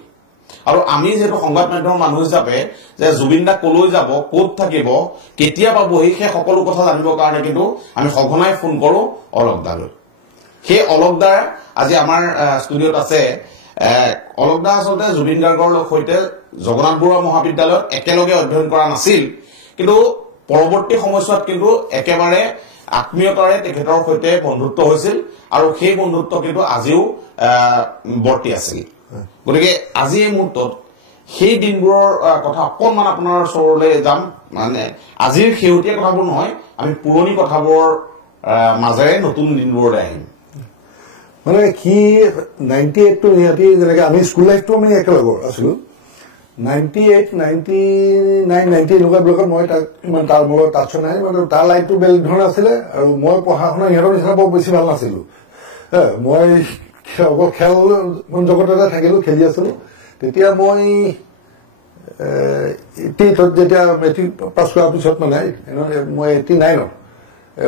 আৰু আমি যেহেতু সংবাদ মাধ্যমৰ মানুহ হিচাপে যে জুবিন দা কলৈ যাব ক'ত থাকিব কেতিয়া পাবহি সেই সকলো কথা জানিবৰ কাৰণে কিন্তু আমি সঘনাই ফোন কৰোঁ অলক দালৈ সেই অলক দা আজি আমাৰ ষ্টুডিঅ'ত আছে অলক দা আচলতে জুবিন গাৰ্গৰ সৈতে জগন্নাথ বৰুৱা মহাবিদ্যালয়ত একেলগে অধ্যয়ন কৰা নাছিল কিন্তু পৰৱৰ্তী সময়ছোৱাত কিন্তু একেবাৰে আত্মীয়তাৰে তেখেতৰ সৈতে বন্ধুত্ব হৈছিল আৰু সেই বন্ধুত্ব কিন্তু আজিও বৰ্তি আছিল গতিকে আজি এই মুহূৰ্তত সেই দিনবোৰৰ কথা অকণমান আপোনাৰ ওচৰলৈ যাম মানে আজিৰ শেহতীয়া কথাবোৰ নহয় আমি পুৰণি কথাবোৰৰ মাজেৰে নতুন দিনবোৰলৈ আহিম মানে কি 98টো ইহঁতি যেনেকৈ আমি স্কুল লাইফটো আমি একেলগৰ আছিলোঁ 98, 99, 90 এনেকুৱা বিলাকত মই তাক ইমান তাৰ মূলত টাচ নাই মানে তাৰ লাইফটো বেলেগ ধৰণৰ আছিলে আৰু মই পঢ়া শুনা ইহঁতৰ নিচিনা বৰ বেছি ভাল নাছিলোঁ মই অকল খেল জগততে থাকিলোঁ খেলি আছিলোঁ তেতিয়া মই 88ত যেতিয়া মেট্ৰিক পাছ কৰাৰ পিছত মানে মই 89ত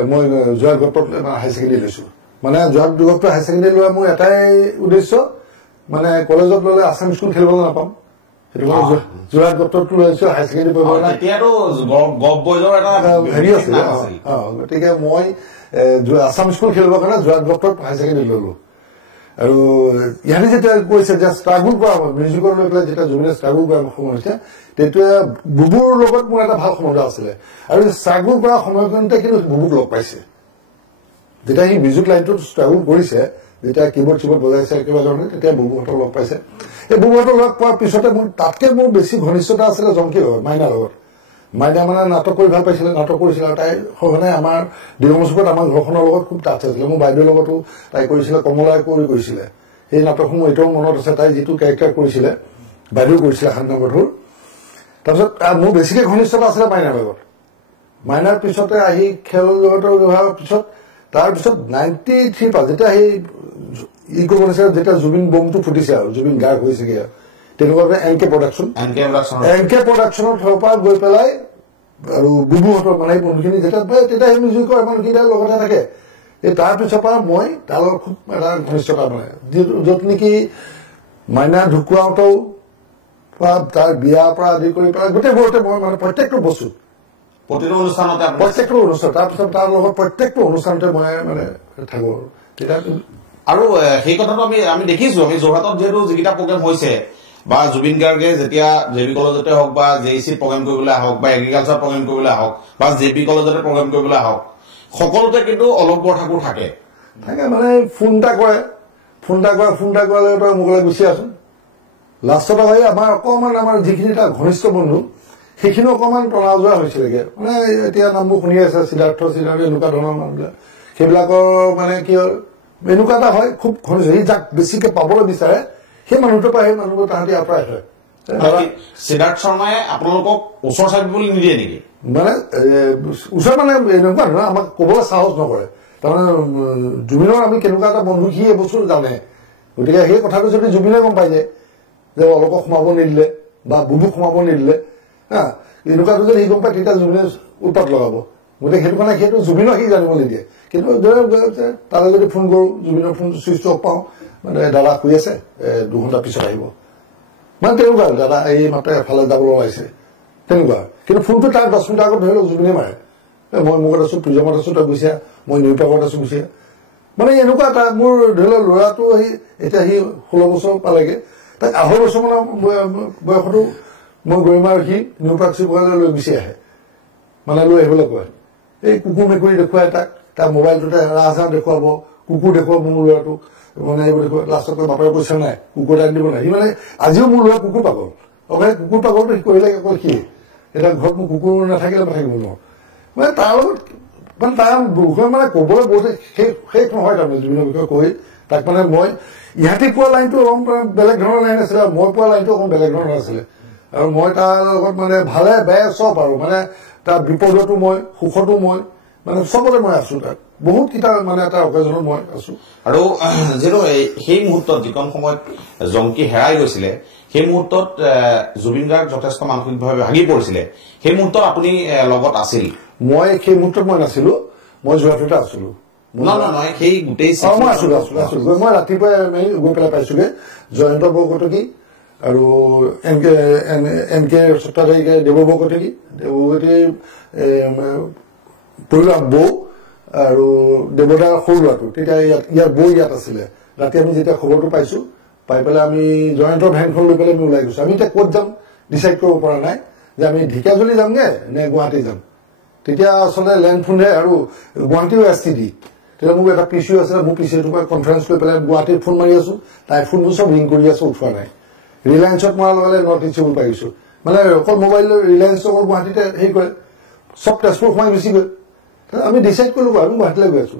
মই যোৰহাট গপ্পত হায়াৰ ছেকেণ্ডেৰী লৈছোঁ মানে যোৰহাট গপ্পত হায়াৰ ছেকেণ্ডেৰী লোৱা মোৰ এটাই উদ্দেশ্য মানে কলেজত ল'লে আছাম স্কুল খেলিবলৈ নাপাম সেইটো কাৰণে যোৰহাট গপ্পত লৈছোঁ হায়াৰ ছেকেণ্ডেৰী পঢ়িব হেৰি আছিলে গতিকে মই আছাম স্কুল খেলিবৰ কাৰণে যোৰহাট গপ্পত হায়াৰ ছেকেণ্ডেৰী ল'লোঁ আৰু ইহঁতে যেতিয়া কৈছে যে ষ্ট্ৰাগল কৰা হয় মিউজিকৰ লৈ পেলাই যেতিয়া জুবিনে ষ্ট্ৰাগল কৰা সময় হৈছে তেতিয়া বুবুৰ লগত মোৰ এটা ভাল সম্বন্ধ আছিলে আৰু ষ্ট্ৰাগল কৰা সময়কণতে কিন্তু বুবুক লগ পাইছে যেতিয়া সি মিউজিক লাইনটোত ষ্ট্ৰাগল কৰিছে যেতিয়া কিবৰ্ড চিবৰ্ড বজাইছে কিবা ধৰণে তেতিয়া বুবুহঁতক লগ পাইছে এই বুবুহঁতক লগ পোৱাৰ পিছতে মোৰ তাতকৈ মোৰ বেছি ঘনিষ্ঠতা আছিলে জংকীৰ লগত মাইনাৰ লগত মাইনা মানে নাটক কৰি ভাল পাইছিলে নাটক কৰিছিলে আৰু তাই সঘনাই আমাৰ ডিঙমচুকত আমাৰ ঘৰখনৰ লগত খুব টাচ আছিলে মোৰ বাইদেউৰ লগতো তাই কৰিছিলে কমলাই কৰিছিলে সেই নাটকসমূহ এতিয়াও মনত আছে তাই যিটো কেৰেক্টাৰ কৰিছিলে বাইদেউ কৰিছিলে 7 নম্বৰটোৰ তাৰপিছত মোৰ বেছিকৈ ঘনিষ্ঠতা আছিলে মাইনাৰ লগত মাইনাৰ পিছতে আহি খেল জগতৰ হোৱাৰ পিছত তাৰপিছত 93 পৰা যেতিয়া সেই ই কৰিব নিচিনা যেতিয়া জুবিন বমটো ফুটিছে আৰু জুবিন গাৰ্গ হৈছেগৈ তেনেকুৱাকৈ এন কে প্ৰডাকশ্যনৰ ফালৰ পৰা গৈ পেলাই আৰু বুবুহঁতৰ মানে বন্ধুখিনি তেতিয়া সেই মিউজিকৰ মানুহকেইটাৰ লগতে থাকে এই তাৰ পিছৰ পৰা মই তাৰ লগত খুব এটা ঘনিষ্ঠতা মানে য'ত নেকি মাইনা ঢুকুৱাওঁতেও বা তাৰ বিয়াৰ পৰা আদি কৰি পেলাই গোটেইবোৰতে মই মানে প্ৰত্যেকটো বস্তু প্ৰতিটো অনুষ্ঠানতে প্ৰত্যেকটো অনুষ্ঠান তাৰপিছত তাৰ লগত প্ৰত্যেকটো অনুষ্ঠানতে মই মানে থাকো তেতিয়া আৰু সেই কথাটো আমি দেখিছো আমি যোৰহাটত যিহেতু যিকেইটা প্ৰগ্ৰেম হৈছে বা জুবিন গাৰ্গে যেতিয়া জেবি কলেজতে হওক বা জেইচি প্ৰগ্ৰেম কৰিবলৈ আহক বা এগ্ৰিকালচাৰ প্ৰগ্ৰেম কৰিবলৈ আহক বা জেপি কলেজতে প্ৰগ্ৰেম কৰিবলৈ আহক সকলোতে কিন্তু অলপ বৰঠাকুৰ থাকে মানে ফোন এটা কৰালে তই মোকলৈ গুচি আছোন লাষ্টত হয় আমাৰ অকণমান আমাৰ যিখিনি এটা ঘনিষ্ঠ বন্ধু সেইখিনি অকণমান টনাজোৰা হৈছিলেগে মানে এতিয়া নামবোৰ শুনি আছে সিদ্ধাৰ্থ এনেকুৱা ধৰণৰ মানুহবিলাক সেইবিলাকৰ মানে কি হ'ল এনেকুৱা এটা হয় খুব ঘনিষ্ঠ সি যাক বেছিকে পাবলৈ বিচাৰে সেই মানুহটোৰ পৰা সেই মানুহবোৰ তাহাঁতি আঁতৰাই থয় সিদ্ধাৰ্থ শৰ্মাই আপোনালোকক ওচৰ চাপিবলৈ নিদিয়ে নেকি মানে ওচৰ মানে এনেকুৱা নহয় আমাক কবলৈ সাহস নকৰে তাৰমানে জুবিনৰ আমি কেনেকুৱা এটা বন্ধু সি এই বস্তু জানে গতিকে সেই কথাটো যদি জুবিনে গম পাই যায় যে অলপক সোমাব নিদিলে বা বুবুক সোমাব নিদিলে হা এনেকুৱাটো যদি সি গম পায় তেতিয়া জুবিনে উৎপাত লগাব গতিকে সেইটো কাৰণে সেইটো জুবিনক সি জানিব নিদিয়ে কিন্তু তালৈ যদি ফোন কৰো জুবিনৰ ফোন চুইচ অফ পাওঁ মানে দাদা শুই আছে 2 ঘণ্টা পিছত আহিব মানে তেনেকুৱা দাদা এই মাত্ৰ এফালে যাবলৈ ওলাইছে তেনেকুৱা কিন্তু ফোনটো তাৰ 10 মিনিট আগত ধৰি লওক জুবিনে মাৰে মই মুখত আছো প্ৰিজমত আছো তই গুচিয়া মই নিউপাকত আছো গুচিয়া মানে এনেকুৱা এটা মোৰ ধৰি লওক ল'ৰাটো এতিয়া সি 16 বছৰ পালেগে তাক 2.5 বছৰ মানৰ বয়সতো মই গৰিমা সি নিউপাক চিপাকলৈ লৈ গুচি আহে মানে লৈ আহিবলৈ কয় এই কুকুৰ মেকুৰী দেখুৱাই তাক তাৰ মোবাইলটোতে ৰাজহাঁহ দেখুৱাব কুকুৰ দেখুৱাব মোৰ ল'ৰাটোক মানে এইবোৰ দেখুৱাই লাষ্টত বাপেৰে পইচা নাই কুকুৰ এটা দিব নাই সি মানে আজিও মোৰ ল'ৰা কুকুৰ পাগল অকলে কুকুৰ পাগলটো সি কৰিলে অকল সি এতিয়া ঘৰত মোৰ কুকুৰ নাথাকিলে নাথাকিব নোৱাৰো মানে তাৰ লগত মানে তাৰ বিষয়ে মানে ক'বলৈ বহুত শেষ নহয় তাৰমানে জুবিনৰ বিষয়ে কৈ তাক মানে মই ইহঁতি পোৱা লাইনটো অকণ বেলেগ ধৰণৰ লাইন আছিলে আৰু মই পোৱা লাইনটো অকণ বেলেগ ধৰণৰ আছিলে আৰু মই তাৰ লগত মানে ভালে বেয়া চব আৰু মানে তাৰ বিপদতো মই সুখতো মই মানে চবতে মই আছো তাত বহুত কিটা মানে এটা অকেজনত মই আছো আৰু যিটো সেই মুহূৰ্তত যিখন সময়ত জংকি হেৰাই গৈছিলে সেই মুহূৰ্তত জুবিন গাৰ্গ যথেষ্ট মানসিকভাৱে ভাগি পৰিছিলে সেই মুহূৰ্তত আপুনি লগত আছিল মই সেই মুহূৰ্তত মই নাছিলো মই যোৰহাটতে আছিলো নহয় সেই গোটেই মই আছিলো মই ৰাতিপুৱাই গৈ পেলাই পাইছোগে জয়ন্ত বৰকটকী আৰু এন কে সত্তাধাৰীকে দেৱ বৰকটকী পৰিলাভ বৌ আৰু দেৱদাৰ সৰু ল'ৰাটো তেতিয়া ইয়াৰ বৌ ইয়াত আছিলে ৰাতি আমি যেতিয়া খবৰটো পাইছো পাই পেলাই আমি জয়ন্তৰ ভেনখন লৈ পেলাই আমি ওলাই গৈছো আমি এতিয়া ক'ত যাম ডিচাইড কৰিব পৰা নাই যে আমি ঢেকিয়াজুলি যামগে নে গুৱাহাটী যাম তেতিয়া আচলতে লেণ্ড ফোনহে আৰু গুৱাহাটীও STD তেতিয়া মোক এটা পিচিও আছিলে মোৰ পিচিটোৰ পৰা কনফাৰেন্স কৰি পেলাই গুৱাহাটীত ফোন মাৰি আছো তাই ফোনবোৰ চব ৰিং কৰি আছো উঠোৱা নাই ৰিলায়েন্সত মৰাৰ লগে লগে নৰ্থ ইষ্ট পাই গৈছো মানে অকল মোবাইল ৰিলায়েন্স অকল গুৱাহাটীতে হেৰি কৰে চব তেজপুৰ সোমাই গুচি গৈ আমি ডিচাইড কৰিলো আমি গুৱাহাটীলৈ গৈ আছো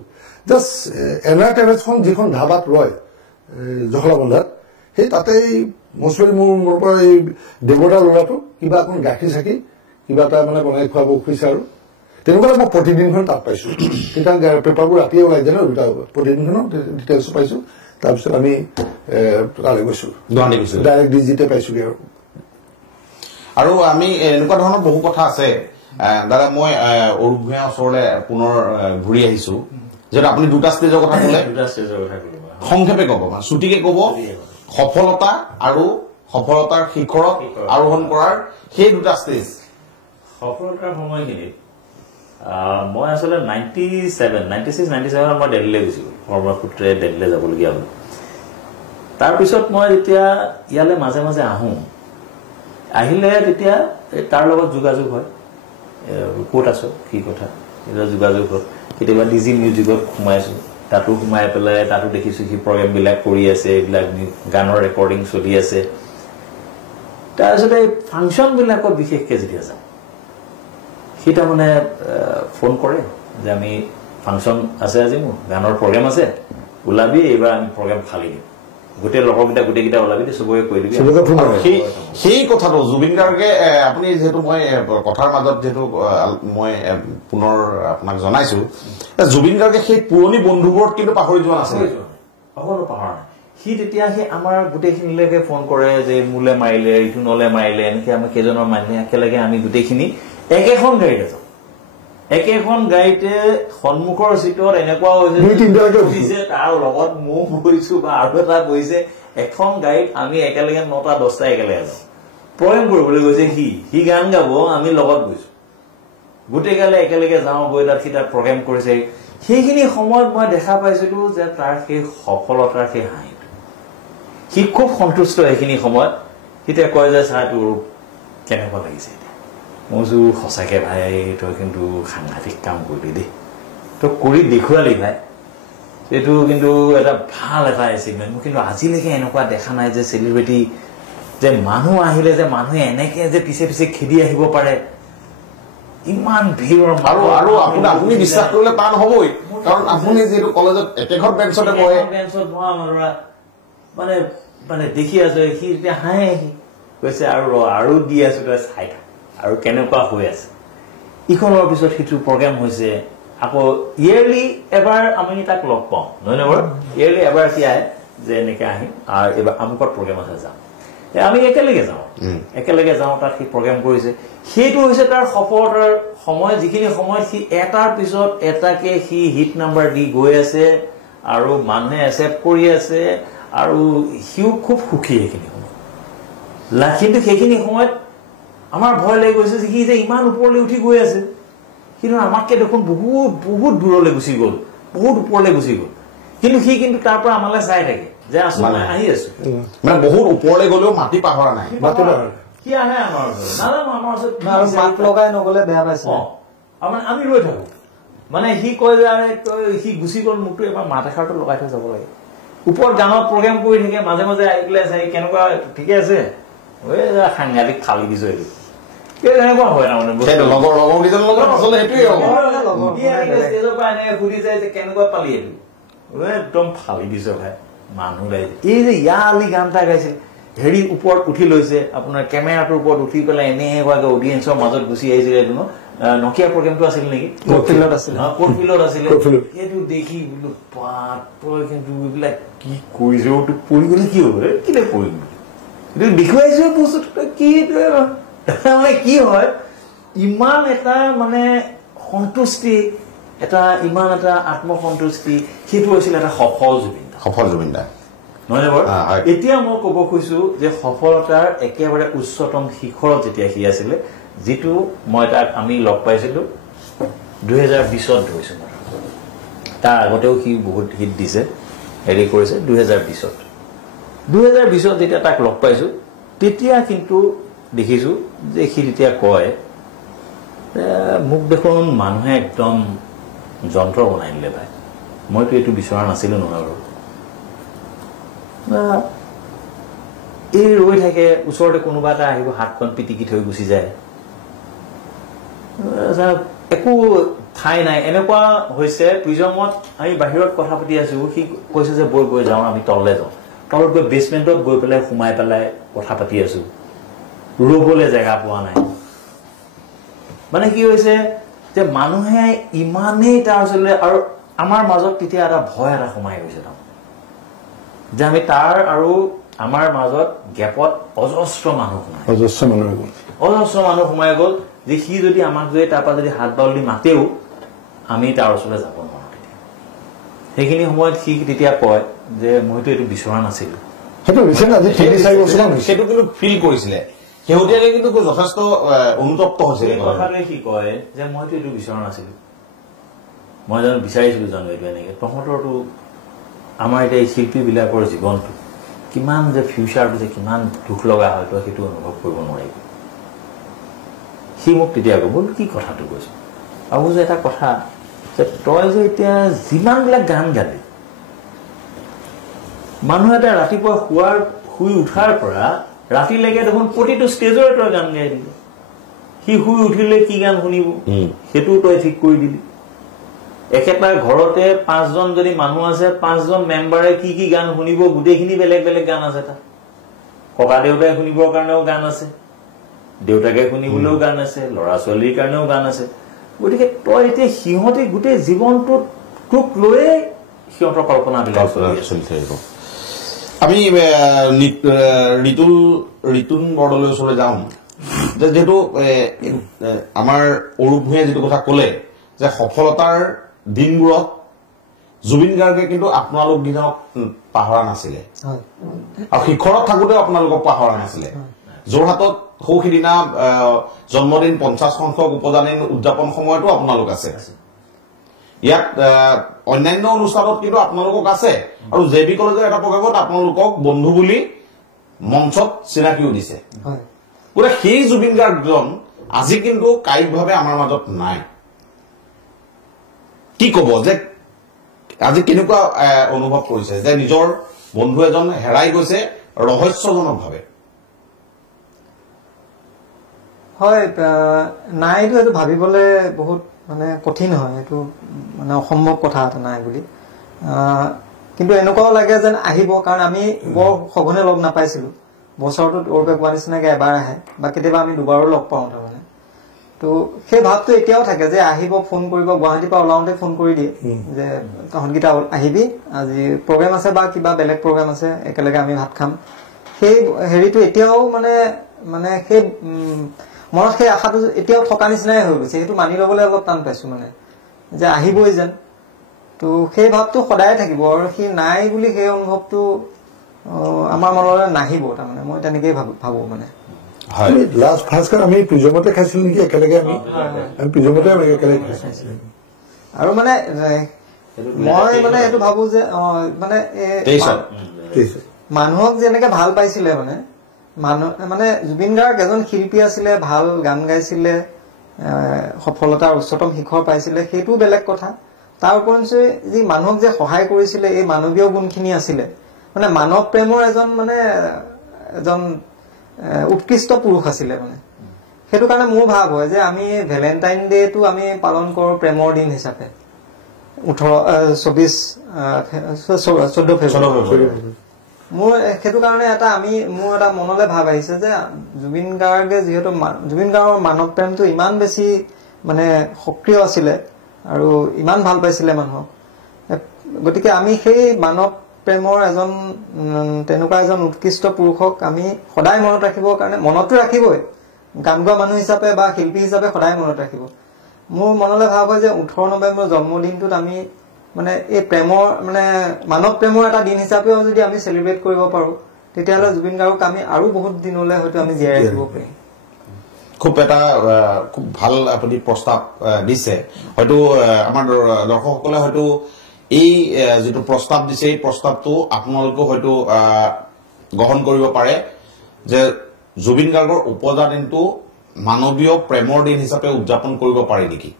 জাষ্ট এনাৰ ট্ৰেভেলছখন যিখন ধাবাত ৰয় জখলাবন্ধাত সেই তাতেই মচলি মোৰ পৰা এই দেৱদাৰ ল'ৰাটো কিবা অকণ গাখীৰ চাকি কিবা এটা মানে বনাই খুৱাব খুজিছে আৰু তেনেকুৱা মই প্ৰতিদিনখন তাত পাইছো তেতিয়া পেপাৰবোৰ ৰাতিয়ে ওলাই যায় ন দুটা প্ৰতিদিনখনৰ ডিটেইলছ পাইছো তাৰপিছত আমি তালৈ গৈছো ডাইৰেক্ট ডিজিটে পাইছোগে আৰু আমি এনেকুৱা ধৰণৰ বহু কথা আছে দাদা মই অৰূপ ভূঞাৰ ওচৰলৈ পুনৰ ঘূৰি আহিছো যেন আপুনি দুটা ষ্টেজৰ কথা ক'লে সংক্ষেপে ক'ব মানে চুটিকে ক'ব সফলতা আৰু সফলতাৰ শিখৰত আৰোহণ কৰাৰ সেই দুটা ষ্টেজ সফলতাৰ সময়খিনিত মই আচলতে 96-97 মই দিল্লীলৈ গৈছিলো কৰ্মসূত্ৰে দিল্লীলৈ যাবলগীয়া হ'ল তাৰপিছত মই যেতিয়া ইয়ালৈ মাজে মাজে আহিলে তেতিয়া তাৰ লগত যোগাযোগ হয় ক'ত আছো কি কথা এটা যোগাযোগ হ'ল কেতিয়াবা ডিজি মিউজিকত সোমাইছো তাতো সোমাই পেলাই তাতো দেখিছো কি প্ৰগ্ৰেমবিলাক কৰি আছে এইবিলাক গানৰ ৰেকৰ্ডিং চলি আছে তাৰপিছতে এই ফাংচনবিলাকত বিশেষকৈ যেতিয়া যাওঁ সি তাৰমানে ফোন কৰে যে আমি ফাংচন আছে আজি মোৰ গানৰ প্ৰগ্ৰেম আছে ওলাবি এইবাৰ আমি প্ৰগ্ৰেম খালি দিম গোটেই গোটেইকেইটা ওলাবি চবকে কৈ দিবি সেই কথাটো জুবিন গাৰ্গে আপুনি যিহেতু মই কথাৰ মাজত যিহেতু মই পুনৰ আপোনাক জনাইছো জুবিন গাৰ্গে সেই পুৰণি বন্ধুবোৰত কিন্তু পাহৰি যোৱা নাছিল সকলো পাহৰা নাই সি তেতিয়া সেই আমাৰ গোটেইখিনিলৈকে ফোন কৰে যে মোলে মাৰিলে ইটো নলে মাৰিলে এনেকে আমি কেইজনৰ মানুহে একেলগে আমি গোটেইখিনি একেখন গাড়ীতে যাওঁ একেখন গাড়ীতে সন্মুখৰ চিটত এনেকুৱা হৈছে তাৰ লগত মই বহিছো বা আৰু এটা বহিছে এখন গাড়ীত আমি একেলগে 9টা 10টা একেলগে যাওঁ প্ৰগ্ৰেম কৰিবলৈ গৈছে সি গান গাব আমি লগত গৈছো গোটেইগালে একেলগে যাওঁ গৈ তাত সি তাত প্ৰগ্ৰেম কৰিছে সেইখিনি সময়ত মই দেখা পাইছিলো যে তাৰ সেই সফলতাৰ সেই হাঁহিটো সি খুব সন্তুষ্ট এইখিনি সময়ত সিতে কয় যে ছাৰ তোৰ কেনেকুৱা লাগিছে মই সঁচাকে ভাই তই কিন্তু সাংঘাতিক কাম কৰিলি দেই তই কৰি দেখুৱালি ভাই এইটো কিন্তু এটা ভাল এটা এচিভমেণ্ট মই কিন্তু আজিলৈকে এনেকুৱা দেখা নাই যে চেলিব্ৰিটি যে মানুহ আহিলে যে মানুহে এনেকে যে পিছে পিছে খেদি আহিব পাৰে ইমান ভিৰৰ আৰু আপুনি বিশ্বাস কৰিলে টান হ'বই কাৰণ আপুনি যিহেতু কলেজত একেখন বেঞ্চতে বহে বেঞ্চত বহা মানুহৰা মানে মানে দেখি আছো সি এতিয়া হাঁহে আহি কৈছে আৰু দি আছো তই চাই থাক আৰু কেনেকুৱা হৈ আছে ইখনৰ পিছত সিটো প্ৰগ্ৰেম হৈছে আকৌ ইয়েৰলি এবাৰ আমি তাক লগ পাওঁ নহয় নে বাৰু ইয়েৰলি এবাৰ সি আহে যে এনেকে আহিম আৰু এবাৰ আমুকত প্ৰগ্ৰেম আছে যাম আমি একেলগে যাওঁ তাত সি প্ৰগ্ৰেম কৰিছে সেইটো হৈছে তাৰ সফলতাৰ সময় যিখিনি সময় সি এটাৰ পিছত এটাকে সি হিট নাম্বাৰ দি গৈ আছে আৰু মানুহে একচেপ্ট কৰি আছে আৰু সিও খুব সুখী সেইখিনি সময় কিন্তু সেইখিনি সময়ত আমাৰ ভয় লাগি গৈছে যে সি যে ইমান ওপৰলৈ উঠি গৈ আছে কিন্তু আমাতকে দেখোন বহুত বহুত দূৰলৈ গুচি গ'ল বহুত ওপৰলৈ গুচি গ'ল কিন্তু সি কিন্তু তাৰ পৰা আমালৈ চাই থাকে যে আচলতে আহি আছো মানে বহুত ওপৰলৈ গ'লেও মাটি পাহৰা নাই কি আহে আমাৰ নাজানো আমাৰ মাত লগাই নগলে বেয়া পাইছে আমি ৰৈ থাকো মানে সি কয় যে তই সি গুচি গ'ল মোকতো এবাৰ মাত এষাৰটো লগাই থৈ যাব লাগে ওপৰত গানত প্ৰগ্ৰেম কৰি থাকে মাজে মাজে আহি পেলাই চাই কেনেকুৱা ঠিকে আছে সাংঘাতিক ফালি দিছো এইটো এনেকুৱা হয় তাৰমানে লগৰ কেইজনৰ লগত আচলতে সেইটোৱে সুধি যায় যে কেনেকুৱা পালি এইটো একদম ফালি দিছ ভাই মানুহ গাইছে এই যে ইয়া আলি গান এটা গাইছে হেৰি ওপৰত উঠি লৈছে আপোনাৰ কেমেৰাটোৰ ওপৰত উঠি পেলাই এনেকুৱাকে অডিয়েঞ্চৰ মাজত গুচি আহিছিলে এইটো নকিয়া প্ৰগ্ৰেমটো আছিল নেকি কোৰ্টফিল্ডত আছিলে সেইটো দেখি বোলো তই কিন্তু এইবিলাক কি কৰিছ তোক পৰি গ'লে কি হ'ব কিনে পৰিম এইটো দেখুৱাইছো বস্তুটো কি মানে কি হয় ইমান এটা মানে সন্তুষ্টি এটা ইমান এটা আত্মসন্তুষ্টি সেইটো হৈছিল এটা সফল জুবিন দা নহয় বাৰু এতিয়া মই ক'ব খুজিছো যে সফলতাৰ একেবাৰে উচ্চতম শিখৰত যেতিয়া সি আছিলে যিটো মই তাক আমি লগ পাইছিলো 2020ত ধৰিছো তাৰ আগতেও সি বহুত হিট দিছে হেৰি কৰিছে 2020ত যেতিয়া তাক লগ পাইছো তেতিয়া কিন্তু দেখিছো যে সি তেতিয়া কয় মোক দেখোন মানুহে একদম যন্ত্ৰ বনাই দিলে ভাই মইতো এইটো বিচৰা নাছিলো নহয় আৰু এই ৰৈ থাকে ওচৰতে কোনোবা এটা আহিব হাতখন পিটিকি থৈ গুচি যায় একো ঠাই নাই এনেকুৱা হৈছে প্ৰিজমত আমি বাহিৰত কথা পাতি আছো সি কৈছে যে বৈ যাওঁ আমি তললৈ যাওঁ তলত গৈ বেছমেণ্টত গৈ পেলাই সোমাই পেলাই কথা পাতি আছো ৰ'বলৈ জেগা পোৱা নাই মানে কি হৈছে যে মানুহে ইমানেই তাৰ আচলতে আৰু আমাৰ মাজত তেতিয়া এটা ভয় এটা সোমাই গৈছে যে আমি তাৰ আৰু আমাৰ মাজত গেপত অজস্ৰ মানুহ সোমাই গ'ল যে সি যদি আমাক যদি তাৰ পৰা যদি হাত বাউল দি মাতেও আমি তাৰ ওচৰলৈ যাব নোৱাৰো সেইখিনি সময়ত সি তেতিয়া কয় যে মইতো এইটো বিচৰা নাছিলো সেইটো কিন্তু ফিল কৰিছিলে শেহতীয়াকৈ কিন্তু যথেষ্ট অনুতপ্ত হৈছিলে কথাটোৱে সি কয় যে মইতো এইটো বিচৰা নাছিলো মই জানো বিচাৰিছিলো জানো এইটো এনেকে তহঁতৰতো আমাৰ এতিয়া এই শিল্পীবিলাকৰ জীৱনটো কিমান যে ফিউচাৰটো যে কিমান দুখ লগা হয় তই সেইটো অনুভৱ কৰিব নোৱাৰিবি সি মোক তেতিয়া ক'ব কি কথাটো কৈছো আৰু যে এটা কথা যে তই যে এতিয়া যিমানবিলাক গান গালি মানুহ এটা ৰাতিপুৱা শুই উঠাৰ পৰা ৰাতিলৈকে দেখোন প্ৰতিটো ষ্টেজৰ তই গান গাই দিলি সি শুই উঠিলে কি গান শুনিব সেইটোও তই ঠিক কৰি দিলি একেটা ঘৰতে 5জন যদি মানুহ আছে 5জন মেম্বাৰে কি কি গান শুনিব গোটেইখিনি বেলেগ বেলেগ গান আছে তাত ককা দেউতাই শুনিবৰ কাৰণেও গান আছে দেউতাকে শুনিবলৈও গান আছে ল'ৰা ছোৱালীৰ কাৰণেও গান আছে গতিকে তই এতিয়া সিহঁতে গোটেই জীৱনটোত তোক লৈয়ে সিহঁতৰ কল্পনাবিলাক চলি থাকিব আমি ৰিতুন বৰদলৈৰ ওচৰলৈ যাওঁ যেহেতু আমাৰ অৰূপ ভূঞাই যিটো কথা ক'লে যে সফলতাৰ দিনবোৰত জুবিন গাৰ্গে কিন্তু আপোনালোক গীতক পাহৰা নাছিলে আৰু শিখৰত থাকোঁতেও আপোনালোকক পাহৰা নাছিলে যোৰহাটত সৌসিদিনা জন্মদিন 50 সংখ্যক উপজানি উদযাপন সময়তো আপোনালোক আছে ইয়াত অন্যান্য অনুষ্ঠানত কিন্তু আপোনালোকক আছে আৰু জেবি কলেজৰ এটা প্ৰগ্ৰামত আপোনালোকক বন্ধু বুলি মঞ্চত চিনাকিও দিছে পুৰা সেই জুবিন গাৰ্গজন আজি কিন্তু কায়িকভাৱে আমাৰ মাজত নাই কি ক'ব যে আজি কেনেকুৱা অনুভৱ কৰিছে যে নিজৰ বন্ধু এজন হেৰাই গৈছে ৰহস্যজনকভাৱে হয় নাইটো এইটো ভাবিবলৈ বহুত মানে কঠিন হয় এইটো মানে অসম্ভৱ কথা এটা নাই বুলি কিন্তু এনেকুৱাও লাগে যেন আহিব কাৰণ আমি বৰ সঘনে লগ নাপাইছিলোঁ বছৰটোত অৰূপে কোৱা নিচিনাকৈ এবাৰ আহে বা কেতিয়াবা আমি দুবাৰো লগ পাওঁ তাৰমানে তো সেই ভাৱটো এতিয়াও থাকে যে আহিব ফোন কৰিব গুৱাহাটীৰ পৰা ওলাওঁতে ফোন কৰি দিয়ে যে তহঁতকেইটা আহিবি আজি প্ৰগ্ৰেম আছে বা কিবা বেলেগ প্ৰগ্ৰেম আছে একেলগে আমি ভাত খাম সেই হেৰিটো এতিয়াও মানে সেই মনত সেই আশাটো এতিয়াও থকা নিচিনাই হৈ গৈছে সেইটো মানি ল'বলৈ অলপ টান পাইছোঁ মানে যে আহিবই যেন তো সেই ভাৱটো সদায় থাকিব আৰু সি নাই বুলি সেই অনুভৱটো আমাৰ মনলৈ নাহিব তাৰমানে মই তেনেকেই ভাবোঁ মানে লাষ্ট ফাৰ্ষ্ট আমি প্ৰিজমতে খাইছিলোঁ নেকি একেলগে আমি প্ৰিজমতে একেলগে খাইছিলোঁ আৰু মানে মই মানে এইটো ভাবোঁ যে মানে মানুহক যেনেকে ভাল পাইছিলে মানে জুবিন গাৰ্গ এজন শিল্পী আছিলে ভাল গান গাইছিলে সফলতাৰ উচ্চতম শিখৰ পাইছিলে সেইটোও বেলেগ কথা তাৰ উপৰিঞ্চি যি মানুহক যে সহায় কৰিছিলে এই মানৱীয় গুণখিনি আছিলে মানে মানৱ প্ৰেমৰ এজন উৎকৃষ্ট পুৰুষ আছিলে মানে সেইটো কাৰণে মোৰ ভাৱ হয় যে আমি ভেলেণ্টাইন ডেটো আমি পালন কৰোঁ প্ৰেমৰ দিন হিচাপে 14 ফেব্ৰুৱাৰী মোৰ সেইটো কাৰণে মোৰ এটা মনলৈ ভাৱ আহিছে যে জুবিন গাৰ্গে যিহেতু জুবিন গাৰ্গৰ মানৱ প্ৰেমটো ইমান বেছি মানে সক্ৰিয় আছিলে আৰু ইমান ভাল পাইছিলে মানুহক গতিকে আমি সেই মানৱ প্ৰেমৰ তেনেকুৱা এজন উৎকৃষ্ট পুৰুষক আমি সদায় মনত ৰাখিবৰ কাৰণে মনতো ৰাখিবই গান গোৱা মানুহ হিচাপে বা শিল্পী হিচাপে সদায় মনত ৰাখিব মোৰ মনলৈ ভাৱ হয় যে 18 নৱেম্বৰ জন্মদিনটোত আমি মানে এই প্ৰেমৰ মানে মানৱ প্ৰেমৰ এটা দিন হিচাপেও যদি আমি চেলিব্ৰেট কৰিব পাৰোঁ তেতিয়াহ'লে জুবিন গাৰ্গক আমি আৰু বহুত দিনলৈ হয়তো আমি জীয়াই ৰাখিব পাৰিম খুব ভাল আপুনি প্ৰস্তাৱ দিছে হয়তো আমাৰ দৰ্শকসকলে হয়তো এই যেটো প্ৰস্তাৱ দিছে এই প্ৰস্তাৱটো আপোনালোকে হয়তো গ্ৰহণ কৰিব পাৰে যে জুবিন গাৰ্গৰ উপজা দিনটো মানৱীয় প্ৰেমৰ দিন হিচাপে উদযাপন কৰিব পাৰি নেকি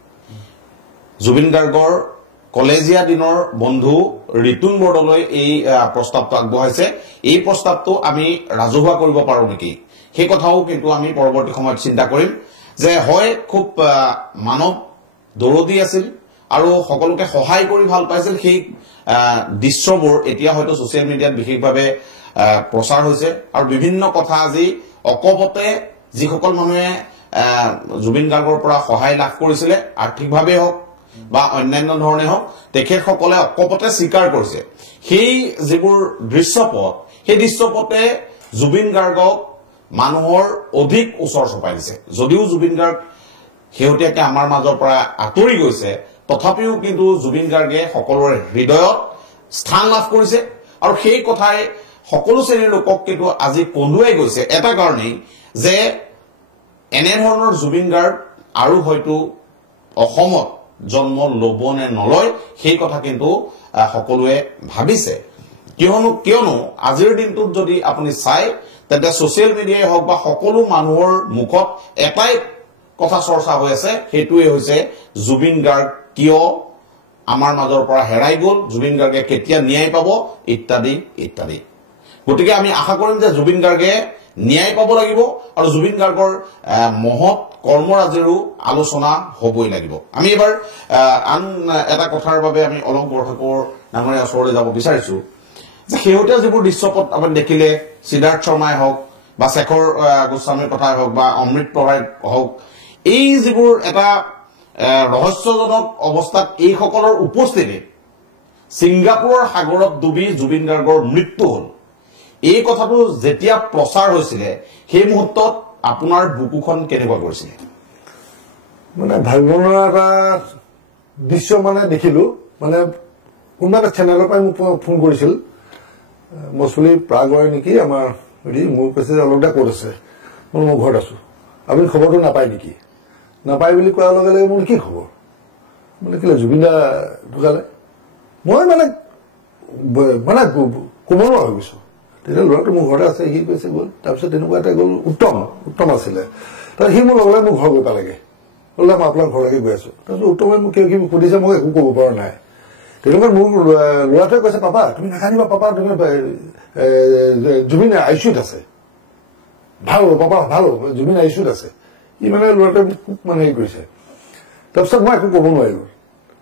জুবিন গাৰ্গৰ কলেজীয়া দিনৰ বন্ধু ৰিতুন বৰদলৈ এই প্ৰস্তাৱটো আগবঢ়াইছে এই প্ৰস্তাৱটো আমি ৰাজহুৱা কৰিব পাৰো নেকি সেই কথাও কিন্তু আমি পৰৱৰ্তী সময়ত চিন্তা কৰিম যে হয় খুব মানৱ দৰদী আছিল আৰু সকলোকে সহায় কৰি ভাল পাইছিল সেই দৃশ্যবোৰ এতিয়া হয়তো ছ'চিয়েল মিডিয়াত বিশেষভাৱে প্ৰচাৰ হৈছে আৰু বিভিন্ন কথা আজি অকপতে যিসকল মানুহে জুবিন গাৰ্গৰ পৰা সহায় লাভ কৰিছিলে আৰ্থিকভাৱে হওক বা অন্যান্য ধৰণে হওক তেখেতসকলে অকপতে স্বীকাৰ কৰিছে সেই যিবোৰ দৃশ্যপট সেই দৃশ্যপটে জুবিন গাৰ্গক মানুহৰ অধিক ওচৰ চপাই দিছে যদিও জুবিন গাৰ্গ শেহতীয়াকৈ আমাৰ মাজৰ পৰা আঁতৰি গৈছে তথাপিও কিন্তু জুবিন গাৰ্গে সকলোৰে হৃদয়ত স্থান লাভ কৰিছে আৰু সেই কথাই সকলো শ্ৰেণীৰ লোকক কিন্তু আজি কন্দুৱাই গৈছে এটা কাৰণেই যে এনেধৰণৰ জুবিন গাৰ্গ আৰু হয়তো অসমত জন্ম ল'ব নে নলয় সেই কথা কিন্তু সকলোৱে ভাবিছে কিয়নো আজিৰ দিনটোত যদি আপুনি চাই তেন্তে ছ'চিয়েল মিডিয়াই হওক বা সকলো মানুহৰ মুখত এটাই কথা চৰ্চা হৈ আছে সেইটোৱে হৈছে জুবিন গাৰ্গ কিয় আমাৰ মাজৰ পৰা হেৰাই গ'ল জুবিন গাৰ্গে কেতিয়া ন্যায় পাব ইত্যাদি ইত্যাদি গতিকে আমি আশা কৰিম যে জুবিন গাৰ্গে ন্যায় পাব লাগিব আৰু জুবিন গাৰ্গৰ মহৎ কৰ্মৰাজিৰো আলোচনা হ'বই লাগিব আমি এবাৰ আন এটা কথাৰ বাবে আমি অলপ দৰ্শকৰ ডাঙৰীয়া ওচৰলৈ যাব বিচাৰিছো যে শেহতীয়া যিবোৰ দৃশ্যপট আপুনি দেখিলে সিদ্ধাৰ্থ শৰ্মাই হওক বা শেখৰ গোস্বামীৰ কথাই হওক বা অমৃত প্ৰভাই হওক এই যিবোৰ এটা ৰহস্যজনক অৱস্থাত এইসকলৰ উপস্থিতি ছিংগাপুৰৰ সাগৰত ডুবি জুবিন গাৰ্গৰ মৃত্যু হ'ল এই কথাটো যেতিয়া প্ৰচাৰ হৈছিলে সেই মুহূৰ্তত আপোনাৰ বুকুখন কেনেকুৱা কৰিছিল মানে ভাবিব নোৱাৰা এটা দৃশ্য মানে দেখিলো মানে কোনোবা এটা চেনেলৰ পৰা মোক ফোন কৰিছিল মছলি প্ৰাগৰ নেকি আমাৰ মোক কৈছে যে অলপ দা ক'ত আছে মই ঘৰত আছো আপুনি খবৰটো নাপায় নেকি নাপায় বুলি কোৱাৰ লগে লগে মোৰ কি খবৰ মানে কেলে জুবিন দা ঢুকালে মই মানে মানে ক'ব নোৱাৰা হৈ গৈছো তেতিয়া ল'ৰাটো মোৰ ঘৰতে আছে সি কৈছে গ'ল তাৰপিছত তেনেকুৱা এটা গ'ল উত্তম আছিলে তাৰ সি মোৰ লগে মোৰ ঘৰ গৈ পালেগে বোলে মই আপোনাৰ ঘৰলৈকে গৈ আছো তাৰপিছত উত্তমে মোক কিবা কিবি সুধিছে মই একো ক'ব পৰা নাই তেনেকুৱা মোৰ ল'ৰাটোৱে কৈছে পাপা তুমি নাকান্দিবা পাপা তুমি জুবিন আইচিউত আছে ভাল হ'ব পাপা ভাল হ'ব জুবিন আইচিউত আছে ই মানে ল'ৰাটোৱে খুব মানে হেৰি কৰিছে তাৰপিছত মই একো ক'ব নোৱাৰিলো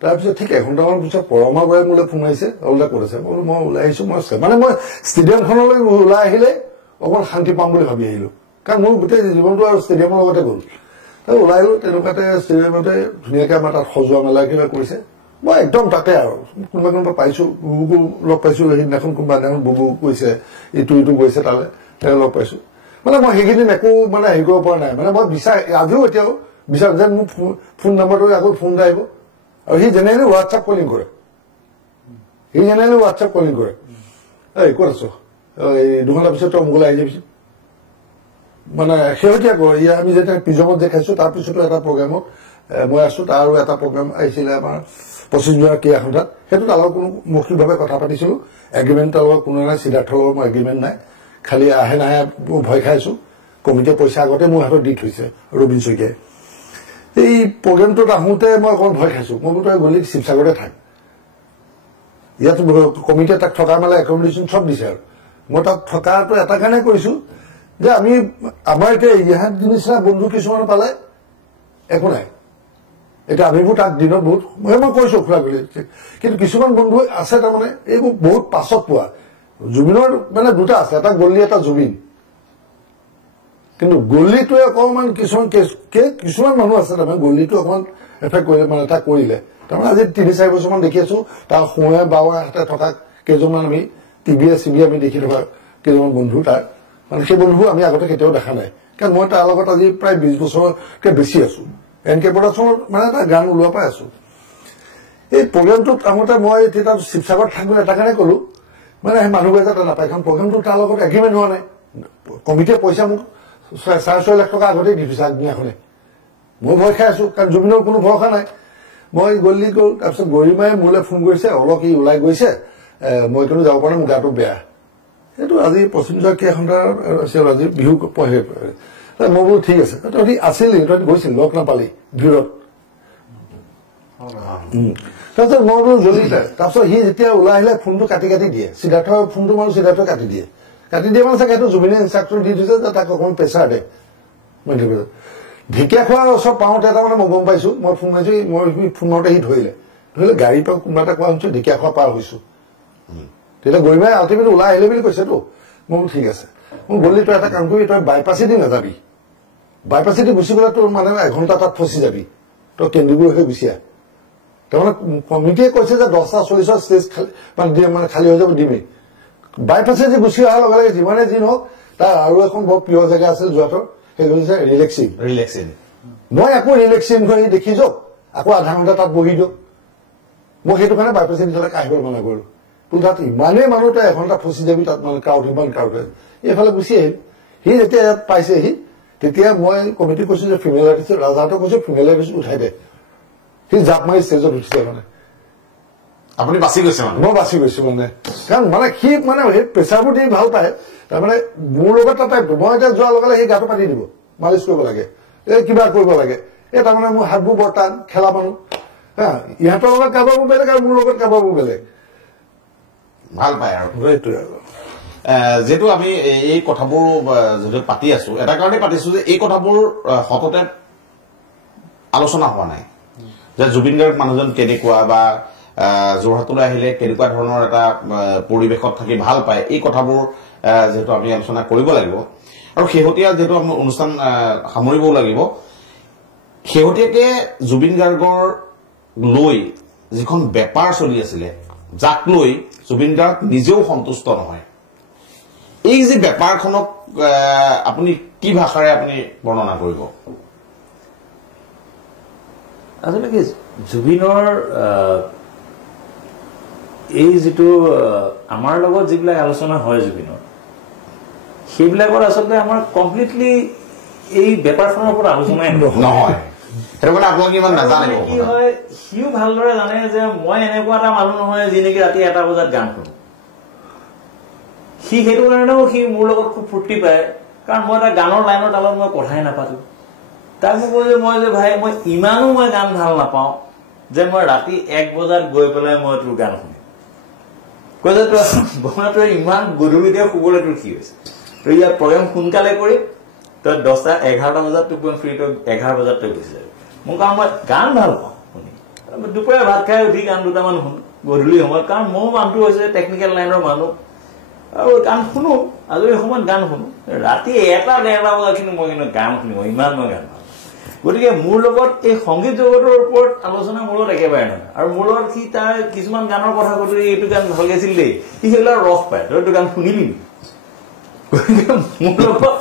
তাৰপিছত ঠিক এঘণ্টামান পিছত পৰমা বৰাই মোলৈ ফোন মাৰিছে অলদা ক'ত আছে বোলো মই ওলাই আহিছো মই মানে মই ষ্টেডিয়ামখনলৈ ওলাই আহিলে অকণ শান্তি পাম বুলি ভাবি আহিলো কাৰণ মোৰ গোটেই জীৱনটো আৰু ষ্টেডিয়ামৰ লগতে গ'ল তাৰ ওলাই আহিলো তেনেকুৱাতে ষ্টেডিয়ামতে ধুনীয়াকে আমাৰ তাত সজোৱা মেলা কিবা কৰিছে মই একদম তাতে আৰু কোনোবা পাইছো বুবুকো লগ পাইছো সেইদিনাখন কোনোবা দিনাখন বুবু কৈছে ইটো গৈছে তালৈ তেওঁ লগ পাইছো মানে মই সেইকেইদিন একো মানে হেৰি কৰিব পৰা নাই মানে মই আজিও এতিয়াও বিচাৰ যেন মোক ফোন নম্বৰটো আকৌ ফোন আহিব আৰু সি জেনেৰেলি হোৱাটছআপ কলিং কৰে এই ক'ত আছো এই 2 ঘণ্টাৰ পিছত তই মোলৈ আহি যাবিচোন মানে শেহতীয়াকৈ আমি যেতিয়া পিজমত দেখাইছো তাৰপিছতো এটা প্ৰগ্ৰেমত মই আছো তাৰ আৰু এটা প্ৰগ্ৰেম আহিছিলে আমাৰ 25 জুনৰ ক্ৰীড়াখণ্ডত সেইটো তাৰ লগত কোনো মৌখিকভাৱে কথা পাতিছিলো এগ্ৰিমেণ্ট তাৰ লগত কোনো নাই সিদ্ধাৰ্থৰ লগত মোৰ এগ্ৰিমেণ্ট নাই খালি আহে নাহে ভয় খাইছো কমিটিয়ে পইচা আগতে মোৰ হাতত দি থৈছে ৰবীন শইকীয়াই এই প্ৰগ্ৰেমটোত আহোঁতে মই অকণ ভয় খাইছো মই বোলো তই গ'লি শিৱসাগৰতে থাক ইয়াত কমিটিয়ে তাক থকা মেলা একমডেশ্যন চব দিছে আৰু মই তাত থকাটো এটা কাৰণে কৰিছো যে আমি আমাৰ এতিয়া ইয়াত নিচিনা বন্ধু কিছুমান পালে একো নাই এটা আমিবোৰ তাক দিনত বহুত মই কৈছো খোলা খুলি কিন্তু কিছুমান বন্ধু আছে তাৰমানে এইবোৰ বহুত পাছত পোৱা জুবিনৰ মানে দুটা আছে এটা গল্লি এটা জুবিন কিন্তু গল্লিটোৱে অকণমান কিছুমান মানুহ আছে তাৰমানে গল্লিটো অকণমান এফেক্ট কৰিলে মানে তাক কৰিলে তাৰমানে আজি 3-4 বছৰমান দেখি আছো তাৰ সোঁৱে বাৱে হাতে থকা কেইজনমান আমি টিভিয়ে চিভিয়ে আমি দেখি থকা কেইজনমান বন্ধু তাৰ মানে সেই বন্ধু আমি আগতে কেতিয়াও দেখা নাই কাৰণ মই তাৰ লগত আজি প্ৰায় 20 বছৰতকৈ বেছি আছো এনকে প্ৰডাকশ্যনত মানে এটা গান ওলোৱা পাই আছো এই প্ৰগ্ৰেমটোত আহোঁতে মই তেতিয়া শিৱসাগৰত থাকিবলৈ এটা কাৰণে ক'লো মানে সেই মানুহবোৰে যাতে নাপায় কাৰণ প্ৰগ্ৰেমটো তাৰ লগত এগ্ৰিমেণ্ট হোৱা নাই কমিটিয়ে পইচা মোক 4.5 লাখ টকা আগতেই দি থৈছে আগদিনাখনে মই ভয় খাই আছো কাৰণ জুবিনৰ কোনো ভৰসা নাই মই গ'ল তাৰপিছত গৰিমাই মোলৈ ফোন কৰিছে অলপ ই ওলাই গৈছে মই কিন্তু যাব পৰা নাই মোৰ গাটো বেয়া সেইটো আজি 25 জুনৰ ক্ৰীড়াখণ্ড আছিল আজি বিহু মই বোলো ঠিক আছে তহঁতি আছিলি তহঁতি গৈছিল লগ নাপালি ভিৰত তাৰপিছত মই বোলো জলদি তাৰপিছত সি যেতিয়া ওলাই আহিলে ফোনটো কাটি দিয়ে সিদ্ধাৰ্থৰ ফোনটো মাৰো সিদ্ধাৰ্থই কাটি দিয়ে মানে চাগে সেইটো জুবিনে ইনষ্ট্ৰাকশ্যন দি দিছে যে তাক অকণমান প্ৰেছাৰ দে মই ঢেকীয়াখোৱাৰ ওচৰত পাওঁতে তাৰমানে মই গম পাইছো মই ফোন মাৰিছো মই ফোন মাৰোতে সি ধৰিলে গাড়ীৰ পৰা কোনোবা এটা কোৱা শুনিছো ঢেকীয়াখোৱা পাৰ হৈছো তেতিয়া গৰিমাই আল্টিমেট ওলাই আহিলে বুলি কৈছেতো মই বোলো ঠিক আছে মই গ'লি তই এটা কাম কৰিবি তই বাইপাছেদি নাযাবি বাইপাছেদি গুচি গ'লে তোৰ মানে 1 ঘণ্টা তাত ফচি যাবি তই কেন্দ্ৰীগুৰি হৈ গুচি আহ তাৰমানে কমিটিয়ে কৈছে যে 10:40 ষ্টেজ মানে খালী হৈ যাব দিমেই বাইপাছেদি গুচি অহাৰ লগে লগে যিমানে যি নহওক তাৰ আৰু এখন বৰ প্ৰিয় জেগা আছিল যোৱাটোৰ সেইটো হৈছে ৰিলেক্সিং মই আকৌ ৰিলেক্সিং কৰি দেখি যাওক আকৌ আধা ঘণ্টা তাত বহি দিয়ক মই সেইটো কাৰণে বাইপাছেদি তালৈকে আহিবলৈ মানা কৰিলো বোলো তাত ইমানেই মানুহ তই 1 ঘণ্টা ফচি যাবি তাত মানে ইমান ক্ৰাউড এইফালে গুচি আহিল সি যেতিয়া ইয়াত পাইছেহি তেতিয়া মই কমিটি কৈছো যে ফিমেল আৰ্টিষ্ট ৰাজাহঁতক কৈছো ফিমেল আৰ্টিষ্ট উঠাই দে সি জাপ মাৰি ষ্টেজত উঠিছে মানে আপুনি বাচি গৈছে মানে মই বাচি গৈছো মানে কাৰণ মানে সি মানে সেই প্ৰেছাৰবোৰ দি ভাল পায় তাৰমানে মোৰ লগত এটা টাইপটো মই এতিয়া যোৱাৰ লগে লগে সেই গাটো পাতি দিব মালিচ কৰিব লাগে এই কিবা কৰিব লাগে এই তাৰমানে মোৰ হাতবোৰ বৰ টান খেলা মানুহ হা ইহঁতৰ লগত কাৰোবাৰবোৰ বেলেগ আৰু মোৰ লগত কাৰোবাৰবোৰ বেলেগ ভাল পায় আৰু সেইটোৱে আৰু যেহেতু আমি এই কথাবোৰ যদি পাতি আছো এটা কাৰণেই পাতিছো যে এই কথাবোৰ সততে আলোচনা হোৱা নাই যে জুবিন গাৰ্গ মানুহজন কেনেকুৱা বা যোৰহাটলৈ আহিলে কেনেকুৱা ধৰণৰ এটা পৰিৱেশত থাকি ভাল পায় এই কথাবোৰ যেহেতু আমি আলোচনা কৰিব লাগিব আৰু শেহতীয়া যেহেতু আমি অনুষ্ঠান সামৰিবও লাগিব শেহতীয়াকে জুবিন গাৰ্গৰ লৈ যিখন বেপাৰ চলি আছিলে যাক লৈ জুবিন গাৰ্গ নিজেও সন্তুষ্ট নহয় এই যে বেপাৰখনক আপুনি কি ভাষাৰে আপুনি বৰ্ণনা কৰিব আসলে কি জুবিনৰ এই যেটো আমাৰ লগত যিবিলাক আলোচনা হয় জুবিনৰ সেইবিলাকৰ আসলে আমাৰ কমপ্লিটলি এই বেপাৰখনৰ ওপৰত আলোচনাই নহয় সেইটো মানে আপোনালোকে ইমান নাজানে কি হয় সিও ভালদৰে জানে যে মই এনেকুৱা এটা মানুহ নহয় যি নেকি ৰাতি 1টা বজাত গান শুনো সি সেইটো কাৰণেও সি মোৰ লগত খুব ফূৰ্তি পায় কাৰণ মই এটা গানৰ লাইনৰ তালত মই কথাই নাপাতো তাক মই যে ভাই মই ইমানো মই গান ভাল নাপাওঁ যে মই ৰাতি 1 বজাত গৈ পেলাই মই তোৰ গান শুনো কৈছে তো বনাটো ইমান গধূলিতে শুবলৈ তোৰ কি হৈছে তো ইয়াৰ প্ৰগ্ৰাম সোনকালে কৰি তই 10টা 11টা বজাত টোপনি ফ্ৰী তই 11 বজাত তই গুচি যাবি মোক মই গান ভাল পাওঁ শুনি দুপৰীয়া ভাত খাই উঠি গান দুটামান শুনো গধূলি সময়ত কাৰণ মোৰ মানুহটো হৈছে টেকনিকেল লাইনৰ মানুহ আৰু গান শুনো আজৰি সময়ত গান শুনো ৰাতি 1টা 1:30 বজাত কিন্তু মই কিন্তু গান শুনিব ইমান মই গান গতিকে মোৰ লগত এই সংগীত জগতৰ ওপৰত আলোচনা মোৰ লগত একেবাৰে নহয় আৰু মোৰ লগত সি তাৰ কিছুমান গানৰ কথা কৈ এইটো গান ভাল গাইছিল দেই সি সেইবিলাক ৰস পায় তই এইটো গান শুনিবি মোৰ লগত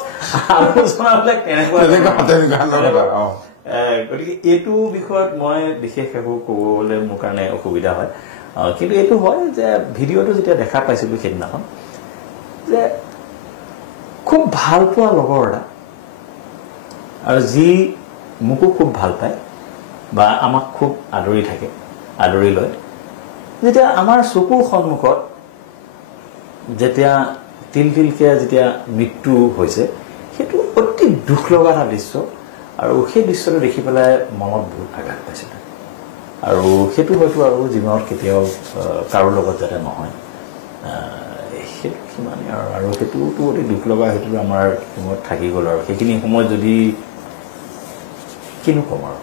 আলোচনাবিলাক কেনেকুৱা গতিকে এইটো বিষয়ত মই বিশেষ একো ক'বলৈ মোৰ কাৰণে অসুবিধা হয় কিন্তু এইটো হয় যে ভিডিঅ'টো যেতিয়া দেখা পাইছিলোঁ সেইদিনাখন যে খুব ভাল পোৱা লগৰ এটা আৰু যি মোকো খুব ভাল পায় বা আমাক খুব আদৰি থাকে আদৰি লয় যেতিয়া আমাৰ চকুৰ সন্মুখত যেতিয়া তিলকে যেতিয়া মৃত্যু হৈছে সেইটো অতি দুখ লগা এটা দৃশ্য আৰু সেই দৃশ্যটো দেখি পেলাই মনত বহুত আঘাত পাইছিল আৰু সেইটো হয়তো আৰু জীৱনত কেতিয়াও কাৰোৰ লগত যাতে নহয় সেইটো সিমানে আৰু সেইটোতো অতি দুখ লগা সেইটো আমাৰ সময়ত থাকি গ'ল আৰু সেইখিনি সময়ত যদি কিনো কম আৰু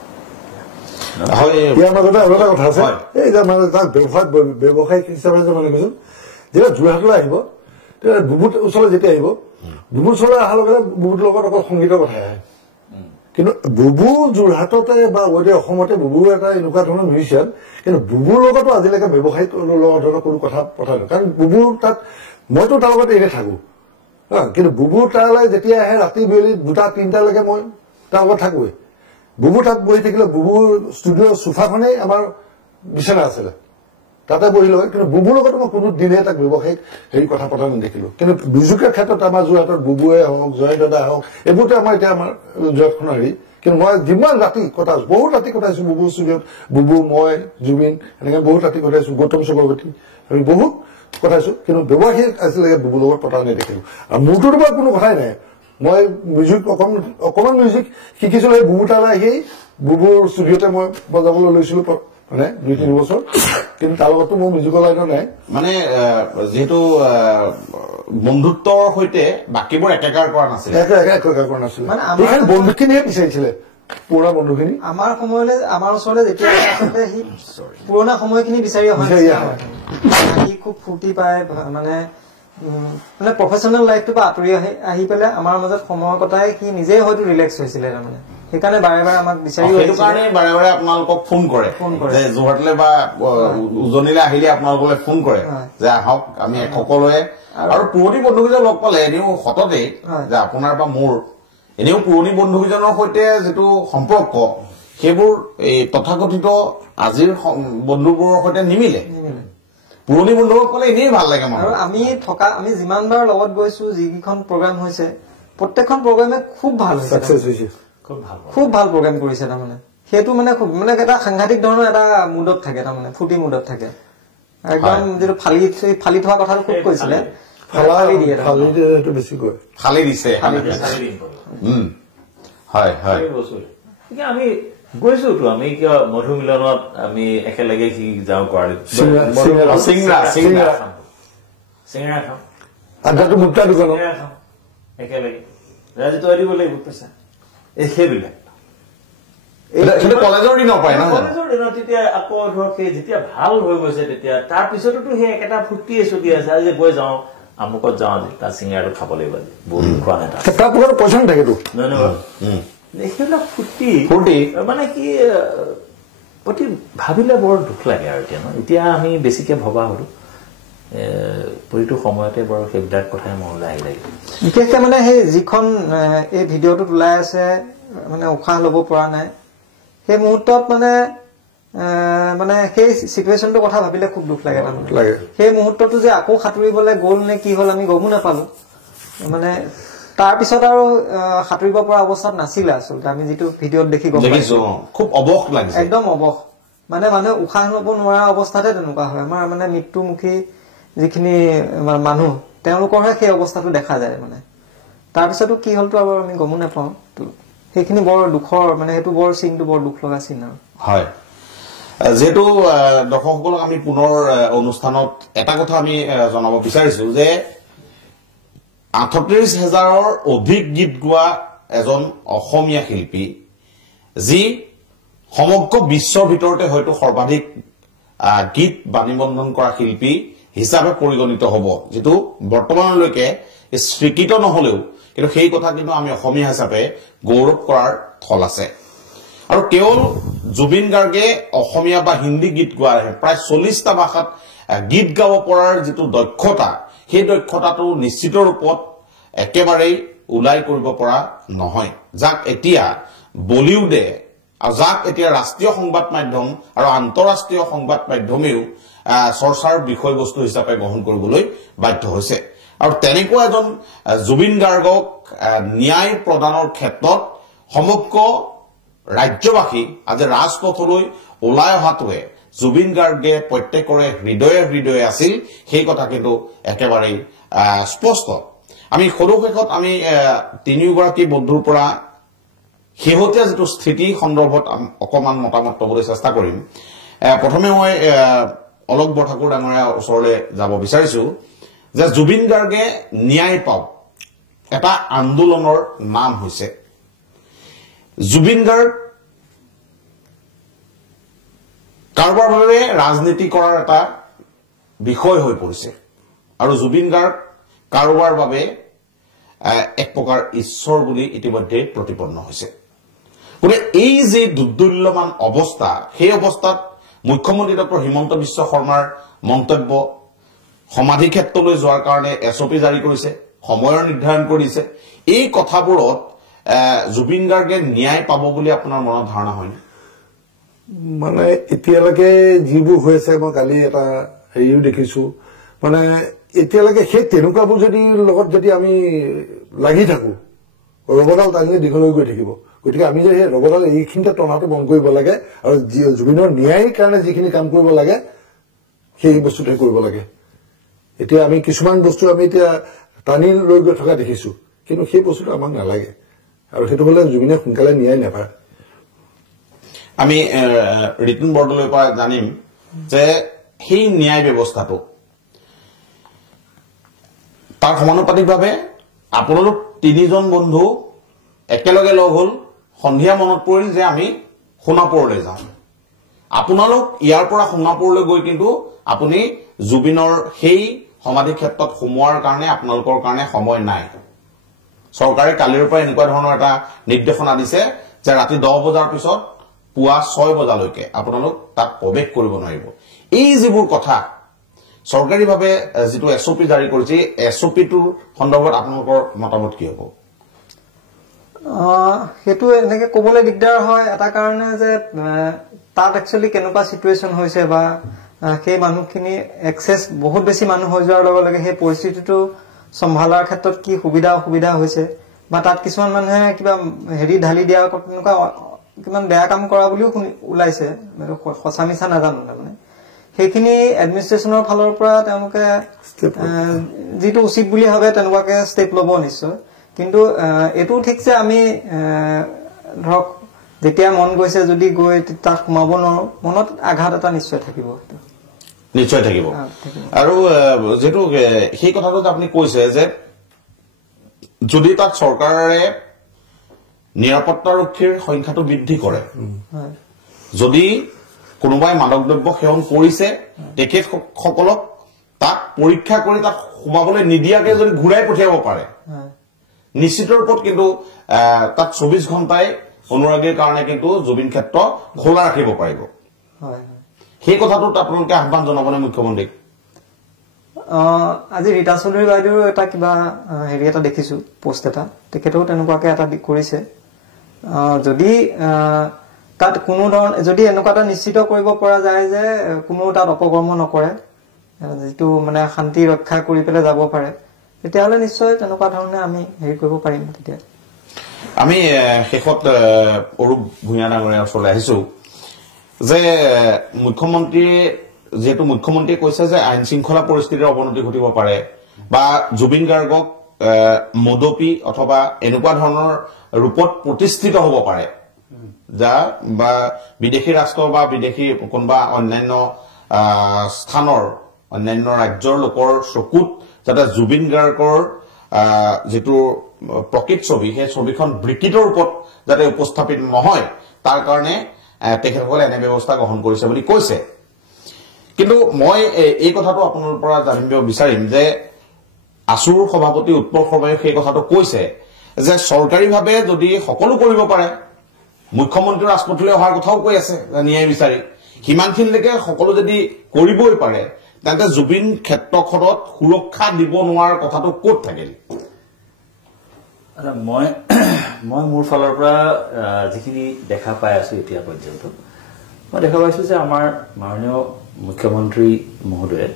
ইয়াৰ মাজতে আৰু এটা কথা আছে এই যে মানে তাক ব্যৱসায়িক হিচাপে যে মানে কৈছো যেতিয়া যোৰহাটলৈ আহিব তেতিয়া বুবুৰ ওচৰলৈ যেতিয়া আহিব বুবুৰ ওচৰলৈ অহাৰ লগে লগে বুবুৰ লগত অকল সংগীতৰ কথাই আহে কিন্তু বুবু যোৰহাটতে বা অসমতে বুবু এটা এনেকুৱা ধৰণৰ মিউজিচিয়ান কিন্তু বুবুৰ লগতো আজিলৈকে ব্যৱসায়িক ধৰণৰ কোনো কথা পতা নাই কাৰণ বুবুৰ তাত মইতো তাৰ লগত এনে থাকো কিন্তু বুবুৰ তালৈ যেতিয়া আহে ৰাতি বিয়লি 2টা 3টালৈকে মই তাৰ লগত থাকোৱে বুবু তাত বহি থাকিলে বুবুৰ ষ্টুডিঅ'ৰ সোফাখনেই আমাৰ বিচনা আছিলে তাতে বহি লয় কিন্তু বুবুৰ লগত মই কোনো দিনে তাক ব্যৱসায়িক হেৰি কথা পতা নেদেখিলো কিন্তু মিউজিকৰ ক্ষেত্ৰত আমাৰ যোৰহাটত বুবুৱে হওক জয় দাদা হওক এইবোৰতে আমাৰ এতিয়া আমাৰ যোৰহাটখনৰ হেৰি কিন্তু মই যিমান ৰাতি কটাইছো বহুত ৰাতি কটাইছো বুবুৰ ষ্টুডিঅ'ত বুবু মই জুবিন এনেকে বহুত ৰাতি কটাইছো গৌতম চক্ৰৱৰ্তী আমি বহুত কটাইছো কিন্তু ব্যৱসায়িক আজিলৈকে বুবুৰ লগত পতা নেদেখিলো আৰু মোৰটোৰ পৰা কোনো কথাই নাই মই মিউজিক অকমান মিউজিক শিকিছিলো এই বুবু তালৈ আহি বুবুৰ ষ্টুডিঅ'তে মই বজাবলৈ লৈছিলো মানে 2-3 বছৰ কিন্তু তাৰ লগতো মোৰ মিউজিকৰ লাইনৰ নাই মানে যেহেতু বন্ধুত্বৰ সৈতে বাকীবোৰ একেকাৰ কৰা নাছিল একেকাৰ কৰা নাছিল মানে আমাৰ বন্ধুখিনিয়ে বিচাৰিছিলে পুৰণা বন্ধুখিনি আমাৰ সময়লৈ আমাৰ ওচৰলৈ যেতিয়া আচলতে সি পুৰণা সময়খিনি বিচাৰি অহা সি খুব ফূৰ্তি পায় মানে প্ৰফেচনেল লাইফটো পৰা আঁতৰি আহি পেলাই আমাৰ মাজত সময় কটাই সি নিজেই হয়তো ৰিলেক্স হৈছিলে তাৰমানে সেইকাৰণে বাৰে বাৰে আমাক বিচাৰি সেইটো কাৰণে বাৰে বাৰে আপোনালোকক ফোন কৰে যে যোৰহাটলৈ বা উজনিলৈ আহিলে আপোনালোকলৈ ফোন কৰে যে আহক আমি সকলোৱে আৰু পুৰণি বন্ধুকেইজন লগ পালে এনেও সততেই যে আপোনাৰ বা মোৰ এনেও পুৰণি বন্ধুকেইজনৰ সৈতে যিটো সম্পৰ্ক সেইবোৰ এই তথাকথিত আজিৰ বন্ধুবোৰৰ সৈতে নিমিলে পুৰণি বন্ধুসকলে এনেই ভাল লাগে আৰু আমি যিমানবাৰ লগত গৈছো যিকেইখন প্ৰগ্ৰাম হৈছে প্ৰত্যেকখন প্ৰগ্ৰামে খুব ভাল হৈছে খুব ভাল প্ৰগ্ৰাম কৰিছে তাৰমানে সেইটো মানে খুব মানে এটা সাংঘাতিক ধৰণৰ এটা মুডত থাকে তাৰমানে ফুটি মুডত থাকে একদম যেটো ফালি থোৱা কথাটো খুব কৈছিলে ফালি দিছে হয় হয় আমি গৈছো তো আমি কিয় মধুমিলনত আমি একেলগে কি যাওঁ চিংৰা খাওঁ আড্ডাটো মুক্তা দোকান একেলগে ৰাজি তই দিব লাগিব পইচা সেইবিলাক কলেজৰ দিনৰ পায় কলেজৰ দিনত তেতিয়া আকৌ ধৰক সেই যেতিয়া ভাল হৈ গৈছে তেতিয়া তাৰ পিছতো সেই একেটা ফূৰ্তিয়ে চলি আছে আজি গৈ যাওঁ আমুকত যাওঁ আজি তাৰ চিঙৰাটো খাব লাগিব আজি বহুত খোৱা নাই তাৰ পইচা নাথাকেতো সেইবিলাক ফূৰ্তি মানে কি অতি ভাবিলে বৰ দুখ লাগে আৰু এতিয়া আমি বেছিকে ভবা হলো প্ৰতিটো সময়তে বাৰু সেইবিলাক কথাই মনলৈ আহি লাগে বিশেষকৈ মানে সেই যিখন এই ভিডিঅ'টোত ওলাই আছে মানে উশাহ ল'ব পৰা নাই সেই মুহূৰ্তত মানে সেই চিটুৱেশ্যনটোৰ কথা ভাবিলে খুব দুখ লাগে তাৰমানে সেই মুহূৰ্তটো যে আকৌ সাঁতুৰিবলৈ গ'ল নে কি হ'ল আমি গমো নাপালো মানে তাৰপিছত আৰু সাঁতুৰিব পৰা অৱস্থাত নাছিলে আচলতে আমি যিটো ভিডিঅ'ত দেখি গম পাইছো খুব অৱস লাগিছে একদম অৱস মানে মানুহে উশাহ ল'ব নোৱাৰা অৱস্থাতে তেনেকুৱা হয় আমাৰ মানে মৃত্যুমুখী যিখিনি মানুহ তেওঁলোকৰহে সেই অৱস্থাটো দেখা যায় মানে তাৰপিছতো কি হ'লতো আৰু আমি গমো নাপাওঁ সেইখিনি বৰ দুখৰ মানে সেইটো বৰ চিনটো বৰ দুখ লগা চিন আৰু হয় যেহেতু দৰ্শকসকলক আমি পুনৰ অনুষ্ঠানত এটা কথা আমি জনাব বিচাৰিছো যে ৩৮,০০০ৰ অধিক গীত গোৱা এজন অসমীয়া শিল্পী যি সমগ্ৰ বিশ্বৰ ভিতৰতে হয়তো সৰ্বাধিক গীত বাণীবন্ধন কৰা শিল্পী হিচাপে পৰিগণিত হ'ব যেটো বৰ্তমানলৈকে স্বীকৃত নহলেও কিন্তু সেই কথা কিন্তু আমি অসমীয়া হিচাপে গৌৰৱ কৰাৰ থল আছে আৰু কেৱল জুবিন গাৰ্গে অসমীয়া বা হিন্দী গীত গোৱাৰ প্ৰায় 40টা ভাষাত গীত গাব পৰাৰ যেটো দক্ষতা সেই দক্ষতাটো নিশ্চিত ৰূপত একেবাৰে উলাই কৰিব পৰা নহয় যাক এতিয়া বলিউডে আৰু যাক এতিয়া ৰাষ্ট্ৰীয় সংবাদ মাধ্যম আৰু আন্তঃৰাষ্ট্ৰীয় সংবাদ মাধ্যমেও চৰ্চাৰ বিষয়বস্তু হিচাপে গ্ৰহণ কৰিবলৈ বাধ্য হৈছে আৰু তেনেকুৱা এজন জুবিন গাৰ্গক ন্যায় প্ৰদানৰ ক্ষেত্ৰত সমগ্ৰ ৰাজ্যবাসী আজি ৰাজপথলৈ ওলাই অহাটোৱে জুবিন গাৰ্গে প্ৰত্যেকৰে হৃদয়ে হৃদয়ে আছিল সেই কথা কিন্তু একেবাৰে স্পষ্ট আমি সৰুশেষত আমি তিনিওগৰাকী বন্ধুৰ পৰা শেহতীয়া যেটো স্থিতি সন্দৰ্ভত অকমান মতামত ল'বলৈ চেষ্টা কৰিম প্ৰথমে মই অলক বৰঠাকুৰ ডাঙৰীয়া ওচৰলৈ যাব বিচাৰিছো যে জুবিন গাৰ্গে ন্যায় পাওক এটা আন্দোলনৰ নাম হৈছে জুবিন গাৰ্গ কাৰোবাৰ বাবে ৰাজনীতি কৰাৰ এটা বিষয় হৈ পৰিছে আৰু জুবিন গাৰ্গ কাৰোবাৰ বাবে এক প্ৰকাৰ ঈশ্বৰ বুলি ইতিমধ্যে প্ৰতিপন্ন হৈছে গতিকে এই যে দুৰ্দুল্যমান অৱস্থা সেই অৱস্থাত মুখ্যমন্ত্ৰী ডক্টৰ হিমন্ত বিশ্ব শৰ্মাৰ মন্তব্য সমাধি ক্ষেত্ৰলৈ যোৱাৰ কাৰণে এছঅপি জাৰি কৰিছে সময়ৰ নিৰ্ধাৰণ কৰিছে এই কথাবোৰত জুবিন গাৰ্গে ন্যায় পাব বুলি আপোনাৰ মনত ধাৰণা হয় মানে এতিয়ালৈকে যিবোৰ হৈছে মই কালি এটা হেৰিও দেখিছো মানে এতিয়ালৈকে সেই তেনেকুৱাবোৰ যদি আমি লাগি থাকো ৰবদাল টানিলে দীঘলৈ গৈ থাকিব গতিকে আমি যে সেই ৰবদাল এইখিনিতে টনাটো বন্ধ কৰিব লাগে আৰু জুবিনৰ ন্যায়ৰ কাৰণে যিখিনি কাম কৰিব লাগে সেই বস্তুটোহে কৰিব লাগে এতিয়া আমি কিছুমান বস্তু আমি এতিয়া টানি লৈ গৈ থকা দেখিছো কিন্তু সেই বস্তুটো আমাক নালাগে আৰু সেইটো হলে জুবিনে সোনকালে ন্যায় নাপায় আমি ৰিতুন বৰদলৈৰ পৰা জানিম যে সেই ন্যায় ব্যৱস্থাটো তাৰ সমানুপাতিকভাৱে আপোনালোক তিনিজন বন্ধু একেলগে লগ হ'ল সন্ধিয়া মনত পৰিল যে আমি সোণাপুৰলৈ যাওঁ আপোনালোক ইয়াৰ পৰা সোণাপুৰলৈ গৈ কিন্তু আপুনি জুবিনৰ সেই সমাধি ক্ষেত্ৰত সোমোৱাৰ কাৰণে আপোনালোকৰ কাৰণে সময় নাই চৰকাৰে কালিৰ পৰা এনেকুৱা ধৰণৰ এটা নিৰ্দেশনা দিছে যে ৰাতি 10 বজাৰ পিছত পুৱা 6 বজালৈকে আপোনালোক তাত প্ৰৱেশ কৰিব নোৱাৰিব এই যিবোৰ কথা চৰকাৰীভাৱে যেটো এছঅপি জাৰি কৰিছে এছঅপিটোৰ সন্দৰ্ভত আপোনালোকৰ মতামত কি হ'ব সেইটো এনেকে ক'বলৈ দিগদাৰ হয় এটা কাৰণে যে তাত একচুয়ালি কেনেকুৱা সিচুৱেশন হৈছে বা সেই মানুহখিনি এক্সেস বহুত বেছি মানুহ হৈ যোৱাৰ লগে লগে সেই পৰিস্থিতিটো সম্ভালাৰ ক্ষেত্ৰত কি সুবিধা অসুবিধা হৈছে বা তাত কিছুমান মানুহে কিবা হেৰি ঢালি দিয়া তেনেকুৱা কিমান বেয়া কাম কৰা বুলিও ওলাইছে সঁচা মিছা নাজানো মানে সেইখিনি এডমিনিষ্ট্ৰেচনৰ ফালৰ পৰা তেওঁলোকে যেটো উচিত বুলি ভাবে তেনেকুৱাকে ষ্টেপ ল'ব নিশ্চয় কিন্তু এটো ঠিক যে আমি ধৰক যেতিয়া মন গৈছে যদি গৈ তাত সোমাব নোৱাৰো মনত আঘাত এটা নিশ্চয় থাকিব আৰু যেটো সেই কথাটো আপুনি কৈছে যে যদি তাত চৰকাৰে নিৰাপত্তাৰক্ষীৰ সংখ্যাটো বৃদ্ধি কৰে যদি কোনোবাই মাদক দ্ৰব্য সেৱন কৰিছে তেখেতসকলক তাত পৰীক্ষা কৰি তাত সোমাবলৈ নিদিয়াকে যদি ঘূৰাই পঠিয়াব পাৰে নিশ্চিত ৰূপত কিন্তু তাত 24 ঘণ্টাই অনুৰাগীৰ কাৰণে কিন্তু জুবিন ক্ষেত্ৰ খোলা ৰাখিব পাৰিব সেই কথাটোত আপোনালোকে আহ্বান জনাবনে মুখ্যমন্ত্ৰীক আজি ৰীতা চৌধুৰী বাইদেউৰ এটা কিবা হেৰি এটা দেখিছো পোষ্ট এটা তেখেতেও তেনেকুৱাকে এটা কৰিছে যদি তাত কোনো ধৰণ যদি এনেকুৱা এটা নিশ্চিত কৰিব পৰা যায় যে কোনো তাত অপকৰ্ম নকৰে যেটো মানে শান্তি ৰক্ষা কৰি পেলাই যাব পাৰে তেতিয়াহলে নিশ্চয় তেনেকুৱা ধৰণে আমি হেৰি কৰিব পাৰিম তেতিয়া আমি শেষত অৰূপ ভূঞা ডাঙৰীয়াৰ ওচৰলৈ আহিছো যে যেহেতু মুখ্যমন্ত্ৰীয়ে কৈছে যে আইন শৃংখলা পৰিস্থিতিৰ অৱনতি ঘটিব পাৰে বা জুবিন গাৰ্গক মদপি অথবা এনেকুৱা ধৰণৰ ৰূপত প্ৰতিষ্ঠিত হ'ব পাৰে যা বা বিদেশী ৰাষ্ট্ৰ বা বিদেশী কোনোবা অন্যান্য স্থানৰ অন্যান্য ৰাজ্যৰ লোকৰ চকুত যাতে জুবিন গাৰ্গৰ যেটো প্ৰকৃত ছবি সেই ছবিখন বিকৃত ৰূপত যাতে উপস্থাপিত নহয় তাৰ কাৰণে তেখেতসকলে এনে ব্যৱস্থা গ্ৰহণ কৰিছে বুলি কৈছে কিন্তু মই এই কথাটো আপোনাৰ পৰা জানিব বিচাৰিম যে আসুৰ সভাপতি উৎপল শৰ্মাই সেই কথাটো কৈছে যে চৰকাৰীভাৱে যদি সকলো কৰিব পাৰে মুখ্যমন্ত্ৰী ৰাজপথলৈ অহাৰ কথাও কৈ আছে ন্যায় বিচাৰি হিমানখিনিলৈকে সকলো যদি কৰিবই পাৰে তেন্তে জুবিন ক্ষেত্ৰখনত সুৰক্ষা দিব নোৱাৰাৰ কথাটো ক'ত থাকিল মই মোৰ ফালৰ পৰা যিখিনি দেখা পাই আছো এতিয়া পৰ্যন্ত মই দেখা পাইছো যে আমাৰ মাননীয় মুখ্যমন্ত্ৰী মহোদয়ে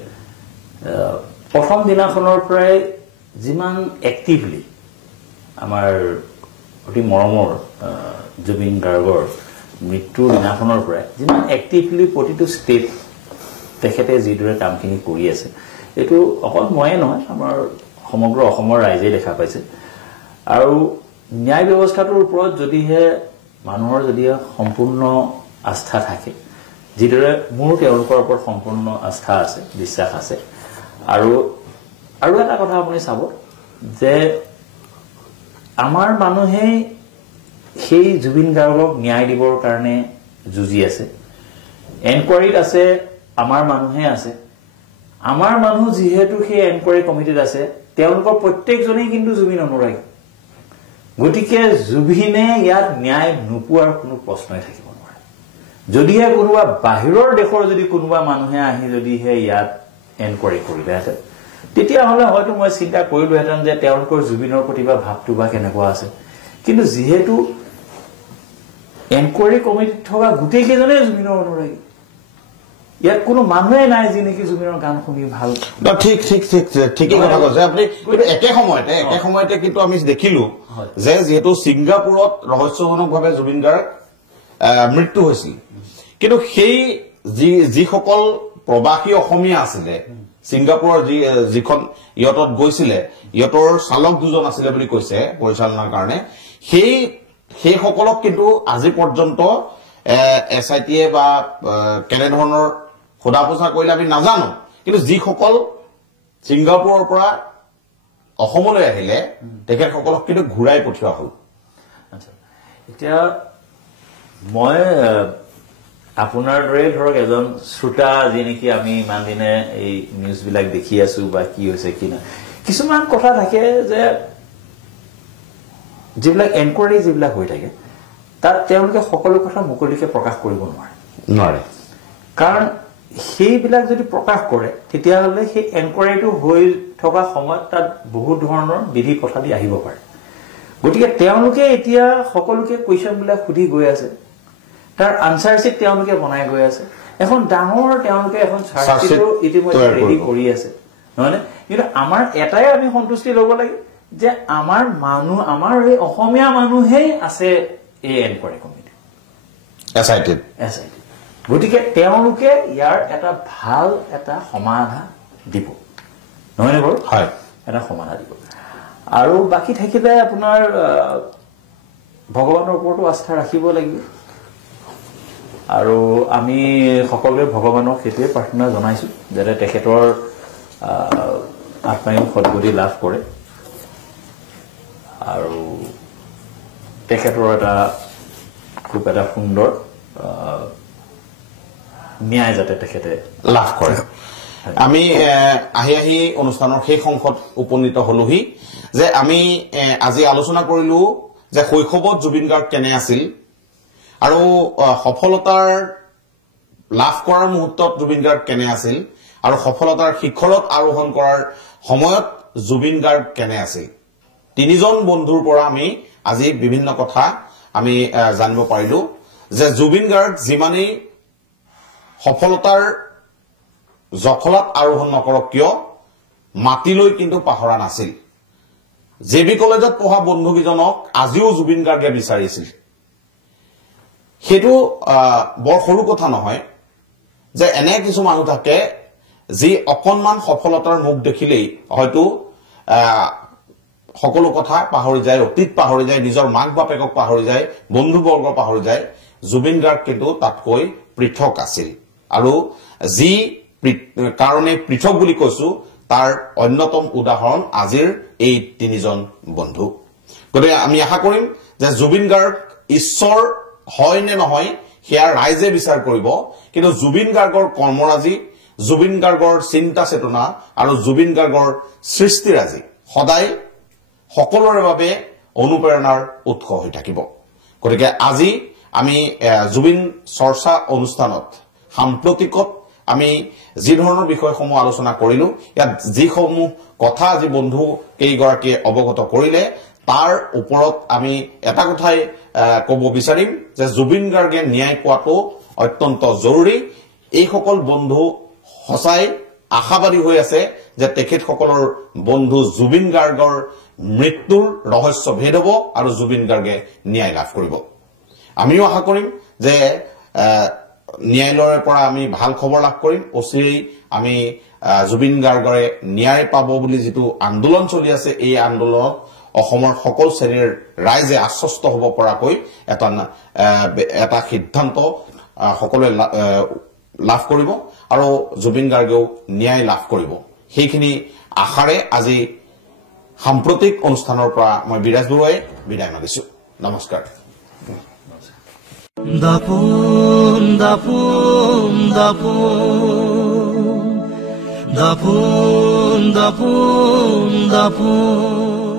প্ৰথম দিনাখনৰ পৰাই যিমান এক্টিভলি আমাৰ অতি মৰমৰ জুবিন গাৰ্গৰ মৃত্যুৰ দিনাখনৰ পৰাই যিমান এক্টিভলি প্ৰতিটো ষ্টেপ তেখেতে যিদৰে কামখিনি কৰি আছে এইটো অকল ময়ে নহয় আমাৰ সমগ্ৰ অসমৰ ৰাইজে দেখা পাইছে আৰু ন্যায় ব্যৱস্থাটোৰ ওপৰত যদিহে মানুহৰ যদি সম্পূৰ্ণ আস্থা থাকে যিদৰে মোৰ তেওঁলোকৰ ওপৰত সম্পূৰ্ণ আস্থা আছে বিশ্বাস আছে আৰু এটা কথা আপুনি চাব যে আমাৰ মানুহে সেই জুবিন গাৰ্গক ন্যায় দিবৰ কাৰণে যুঁজি আছে এনকোৱাৰীত আছে আমাৰ মানুহে আছে আমাৰ মানুহ যিহেতু সেই এনকোৱাৰী কমিটিত আছে তেওঁলোকৰ প্ৰত্যেকজনেই কিন্তু জুবিন অনুৰাগী গতিকে জুবিনে ইয়াত ন্যায় নোপোৱাৰ কোনো প্ৰশ্নই থাকিব নোৱাৰে যদিহে কোনোবা বাহিৰৰ দেশৰ যদি কোনোবা মানুহে আহি যদিহে ইয়াত এনকোৱাৰী কৰিলেহেঁতেন তেতিয়াহ'লে হয়তো মই চিন্তা কৰিলোহেঁতেন যে তেওঁলোকৰ জুবিনৰ প্ৰতি বা ভাৱটো বা কেনেকুৱা আছে কিন্তু যিহেতু এনকোৱাৰী কমিটিত থকা গোটেইকেইজনে জুবিনৰ অনুৰাগী ইয়াত কোনো মানুহে নাই যি নেকি জুবিনৰ গান শুনি ভাল ঠিকেই কথা কৈছে আপুনি একে সময়তে কিন্তু আমি দেখিলো যে যিহেতু ছিংগাপুৰত ৰহস্যজনকভাৱে জুবিন গাৰ্গ মৃত্যু হৈছিল কিন্তু সেই যিসকল প্ৰবাসী অসমীয়া আছিলে ছিংগাপুৰৰ যিখন ইয়টত গৈছিলে ইয়টৰ চালক দুজন আছিলে বুলি কৈছে পৰিচালনাৰ কাৰণে সেইসকলক কিন্তু আজি পৰ্যন্ত SIT-এ বা কেনেধৰণৰ সোধা পোছা কৰিলে আমি নাজানো কিন্তু যিসকল ছিংগাপুৰৰ পৰা অসমলৈ আহিলে তেখেতসকলক কিন্তু ঘূৰাই পঠিওৱা হ'ল এতিয়া মই আপোনাৰ দৰে ধৰক এজন শ্ৰোতা যি নেকি আমি ইমান দিনে এই নিউজবিলাক দেখি আছো বা কি হৈছে কি না কিছুমান কথা থাকে যে যিবিলাক এনকোৱাৰী যিবিলাক হৈ থাকে তাত তেওঁলোকে সকলো কথা মুকলিকে প্ৰকাশ কৰিব নোৱাৰে কাৰণ সেইবিলাক যদি প্ৰকাশ কৰে তেতিয়াহ'লে সেই এনকোৱাৰীটো হৈ থকা সময়ত তাত বহুত ধৰণৰ বিধি পথালি আহিব পাৰে গতিকে তেওঁলোকে এতিয়া সকলোকে কুৱেশ্যনবিলাক সুধি গৈ আছে তাৰ আনসাৰ চিট তেওঁলোকে বনাই গৈ আছে এখন ডাঙৰ তেওঁলোকে এখন চাৰ্টটো ইতিমধ্যে ৰেডি কৰি আছে নহয়নে কিন্তু আমাৰ এটাই আমি সন্তুষ্টি ল'ব লাগে যে আমাৰ মানুহ আমাৰ এই অসমীয়া মানুহেই আছে এই এনকোৱাৰী কমিটি SIT গতিকে তেওঁলোকে ইয়াৰ এটা ভাল এটা সমাধান দিব নহয়নে বাৰু হয় এটা সমাধান দিব আৰু বাকি থাকিলে আপোনাৰ ভগৱানৰ ওপৰতো আস্থা ৰাখিব লাগিব আৰু আমি সকলোৱে ভগৱানক সেইটোৱে প্ৰাৰ্থনা জনাইছো যাতে তেখেতৰ আত্মায়ু সদ্গতি লাভ কৰে আৰু তেখেতৰ এটা খুব এটা সুন্দৰ ন্যায় যাতে তেখেতে লাভ কৰে আমি আহি অনুষ্ঠানৰ শেষ অংশত উপনীত হলোহি যে আমি আজি আলোচনা কৰিলো যে শৈশৱত জুবিন গাৰ্গ কেনে আছিল আৰু সফলতাৰ লাভ কৰাৰ মুহূৰ্তত জুবিন গাৰ্গ কেনে আছিল আৰু সফলতাৰ শিখৰত আৰোহণ কৰাৰ সময়ত জুবিন গাৰ্গ কেনে আছিল তিনিজন বন্ধুৰ পৰা আমি আজি বিভিন্ন কথা আমি জানিব পাৰিলো যে জুবিন গাৰ্গ যিমানেই সফলতাৰ জখলাত আৰোহণ নকৰক কিয় মাটিলৈ কিন্তু পাহৰা নাছিল জেবি কলেজত পঢ়া বন্ধুকিজনক আজিও জুবিন গাৰ্গে বিচাৰিছিল সেইটো বৰ সৰু কথা নহয় যে এনে কিছু মানুহ থাকে যি অকনমান সফলতাৰ মুখ দেখিলেই হয়তো সকলো কথা পাহৰি যায় অতীত পাহৰি যায় নিজৰ মাক বাপেকক পাহৰি যায় বন্ধুবৰ্গ পাহৰি যায় জুবিন গাৰ্গ কিন্তু তাতকৈ পৃথক আছিল আৰু যি কাৰণে পৃথক বুলি কৈছো তাৰ অন্যতম উদাহৰণ আজিৰ এই তিনিজন বন্ধু গতিকে আমি আশা কৰিম যে জুবিন গাৰ্গ ঈশ্বৰ হয় নে নহয় সেয়া ৰাইজে বিচাৰ কৰিব কিন্তু জুবিন গাৰ্গৰ কৰ্মৰাজি জুবিন গাৰ্গৰ চিন্তা চেতনা আৰু জুবিন গাৰ্গৰ সৃষ্টিৰাজি সদায় সকলোৰে বাবে অনুপ্ৰেৰণাৰ উৎস হৈ থাকিব গতিকে আজি আমি জুবিন চৰ্চা অনুষ্ঠানত সাম্প্ৰতিকত আমি যি ধৰণৰ বিষয়সমূহ আলোচনা কৰিলো ইয়াত যিসমূহ কথা আজি বন্ধু কেইগৰাকীয়ে অৱগত কৰিলে তাৰ ওপৰত আমি এটা কথাই ক'ব বিচাৰিম যে জুবিন গাৰ্গে ন্যায় পোৱাটো অত্যন্ত জৰুৰী এই সকল বন্ধু সঁচাই আশাবাদী হৈ আছে যে তেখেতসকলৰ বন্ধু জুবিন গাৰ্গৰ মৃত্যুৰ ৰহস্য ভেদ হ'ব আৰু জুবিন গাৰ্গে ন্যায় লাভ কৰিব আমিও আশা কৰিম যে ন্যায়ালয়ৰ পৰা আমি ভাল খবৰ লাভ কৰিম অচিৰেই আমি জুবিন গাৰ্গৰে ন্যায় পাব বুলি যেটো আন্দোলন চলি আছে এই আন্দোলনত অসমৰ সকলো শ্ৰেণীৰ ৰাইজে আশ্বস্ত হ'ব পৰাকৈ এটা সিদ্ধান্ত সকলোৱে লাভ কৰিব আৰু জুবিন গাৰ্গেও ন্যায় লাভ কৰিব সেইখিনি আশাৰে আজি সাম্প্ৰতিক অনুষ্ঠানৰ পৰা মই বিৰাজ বৰুৱাই বিদায় মাগিছো নমস্কাৰ দাপোন দাপোন দাপোন দাপোন দাপোন দাপোন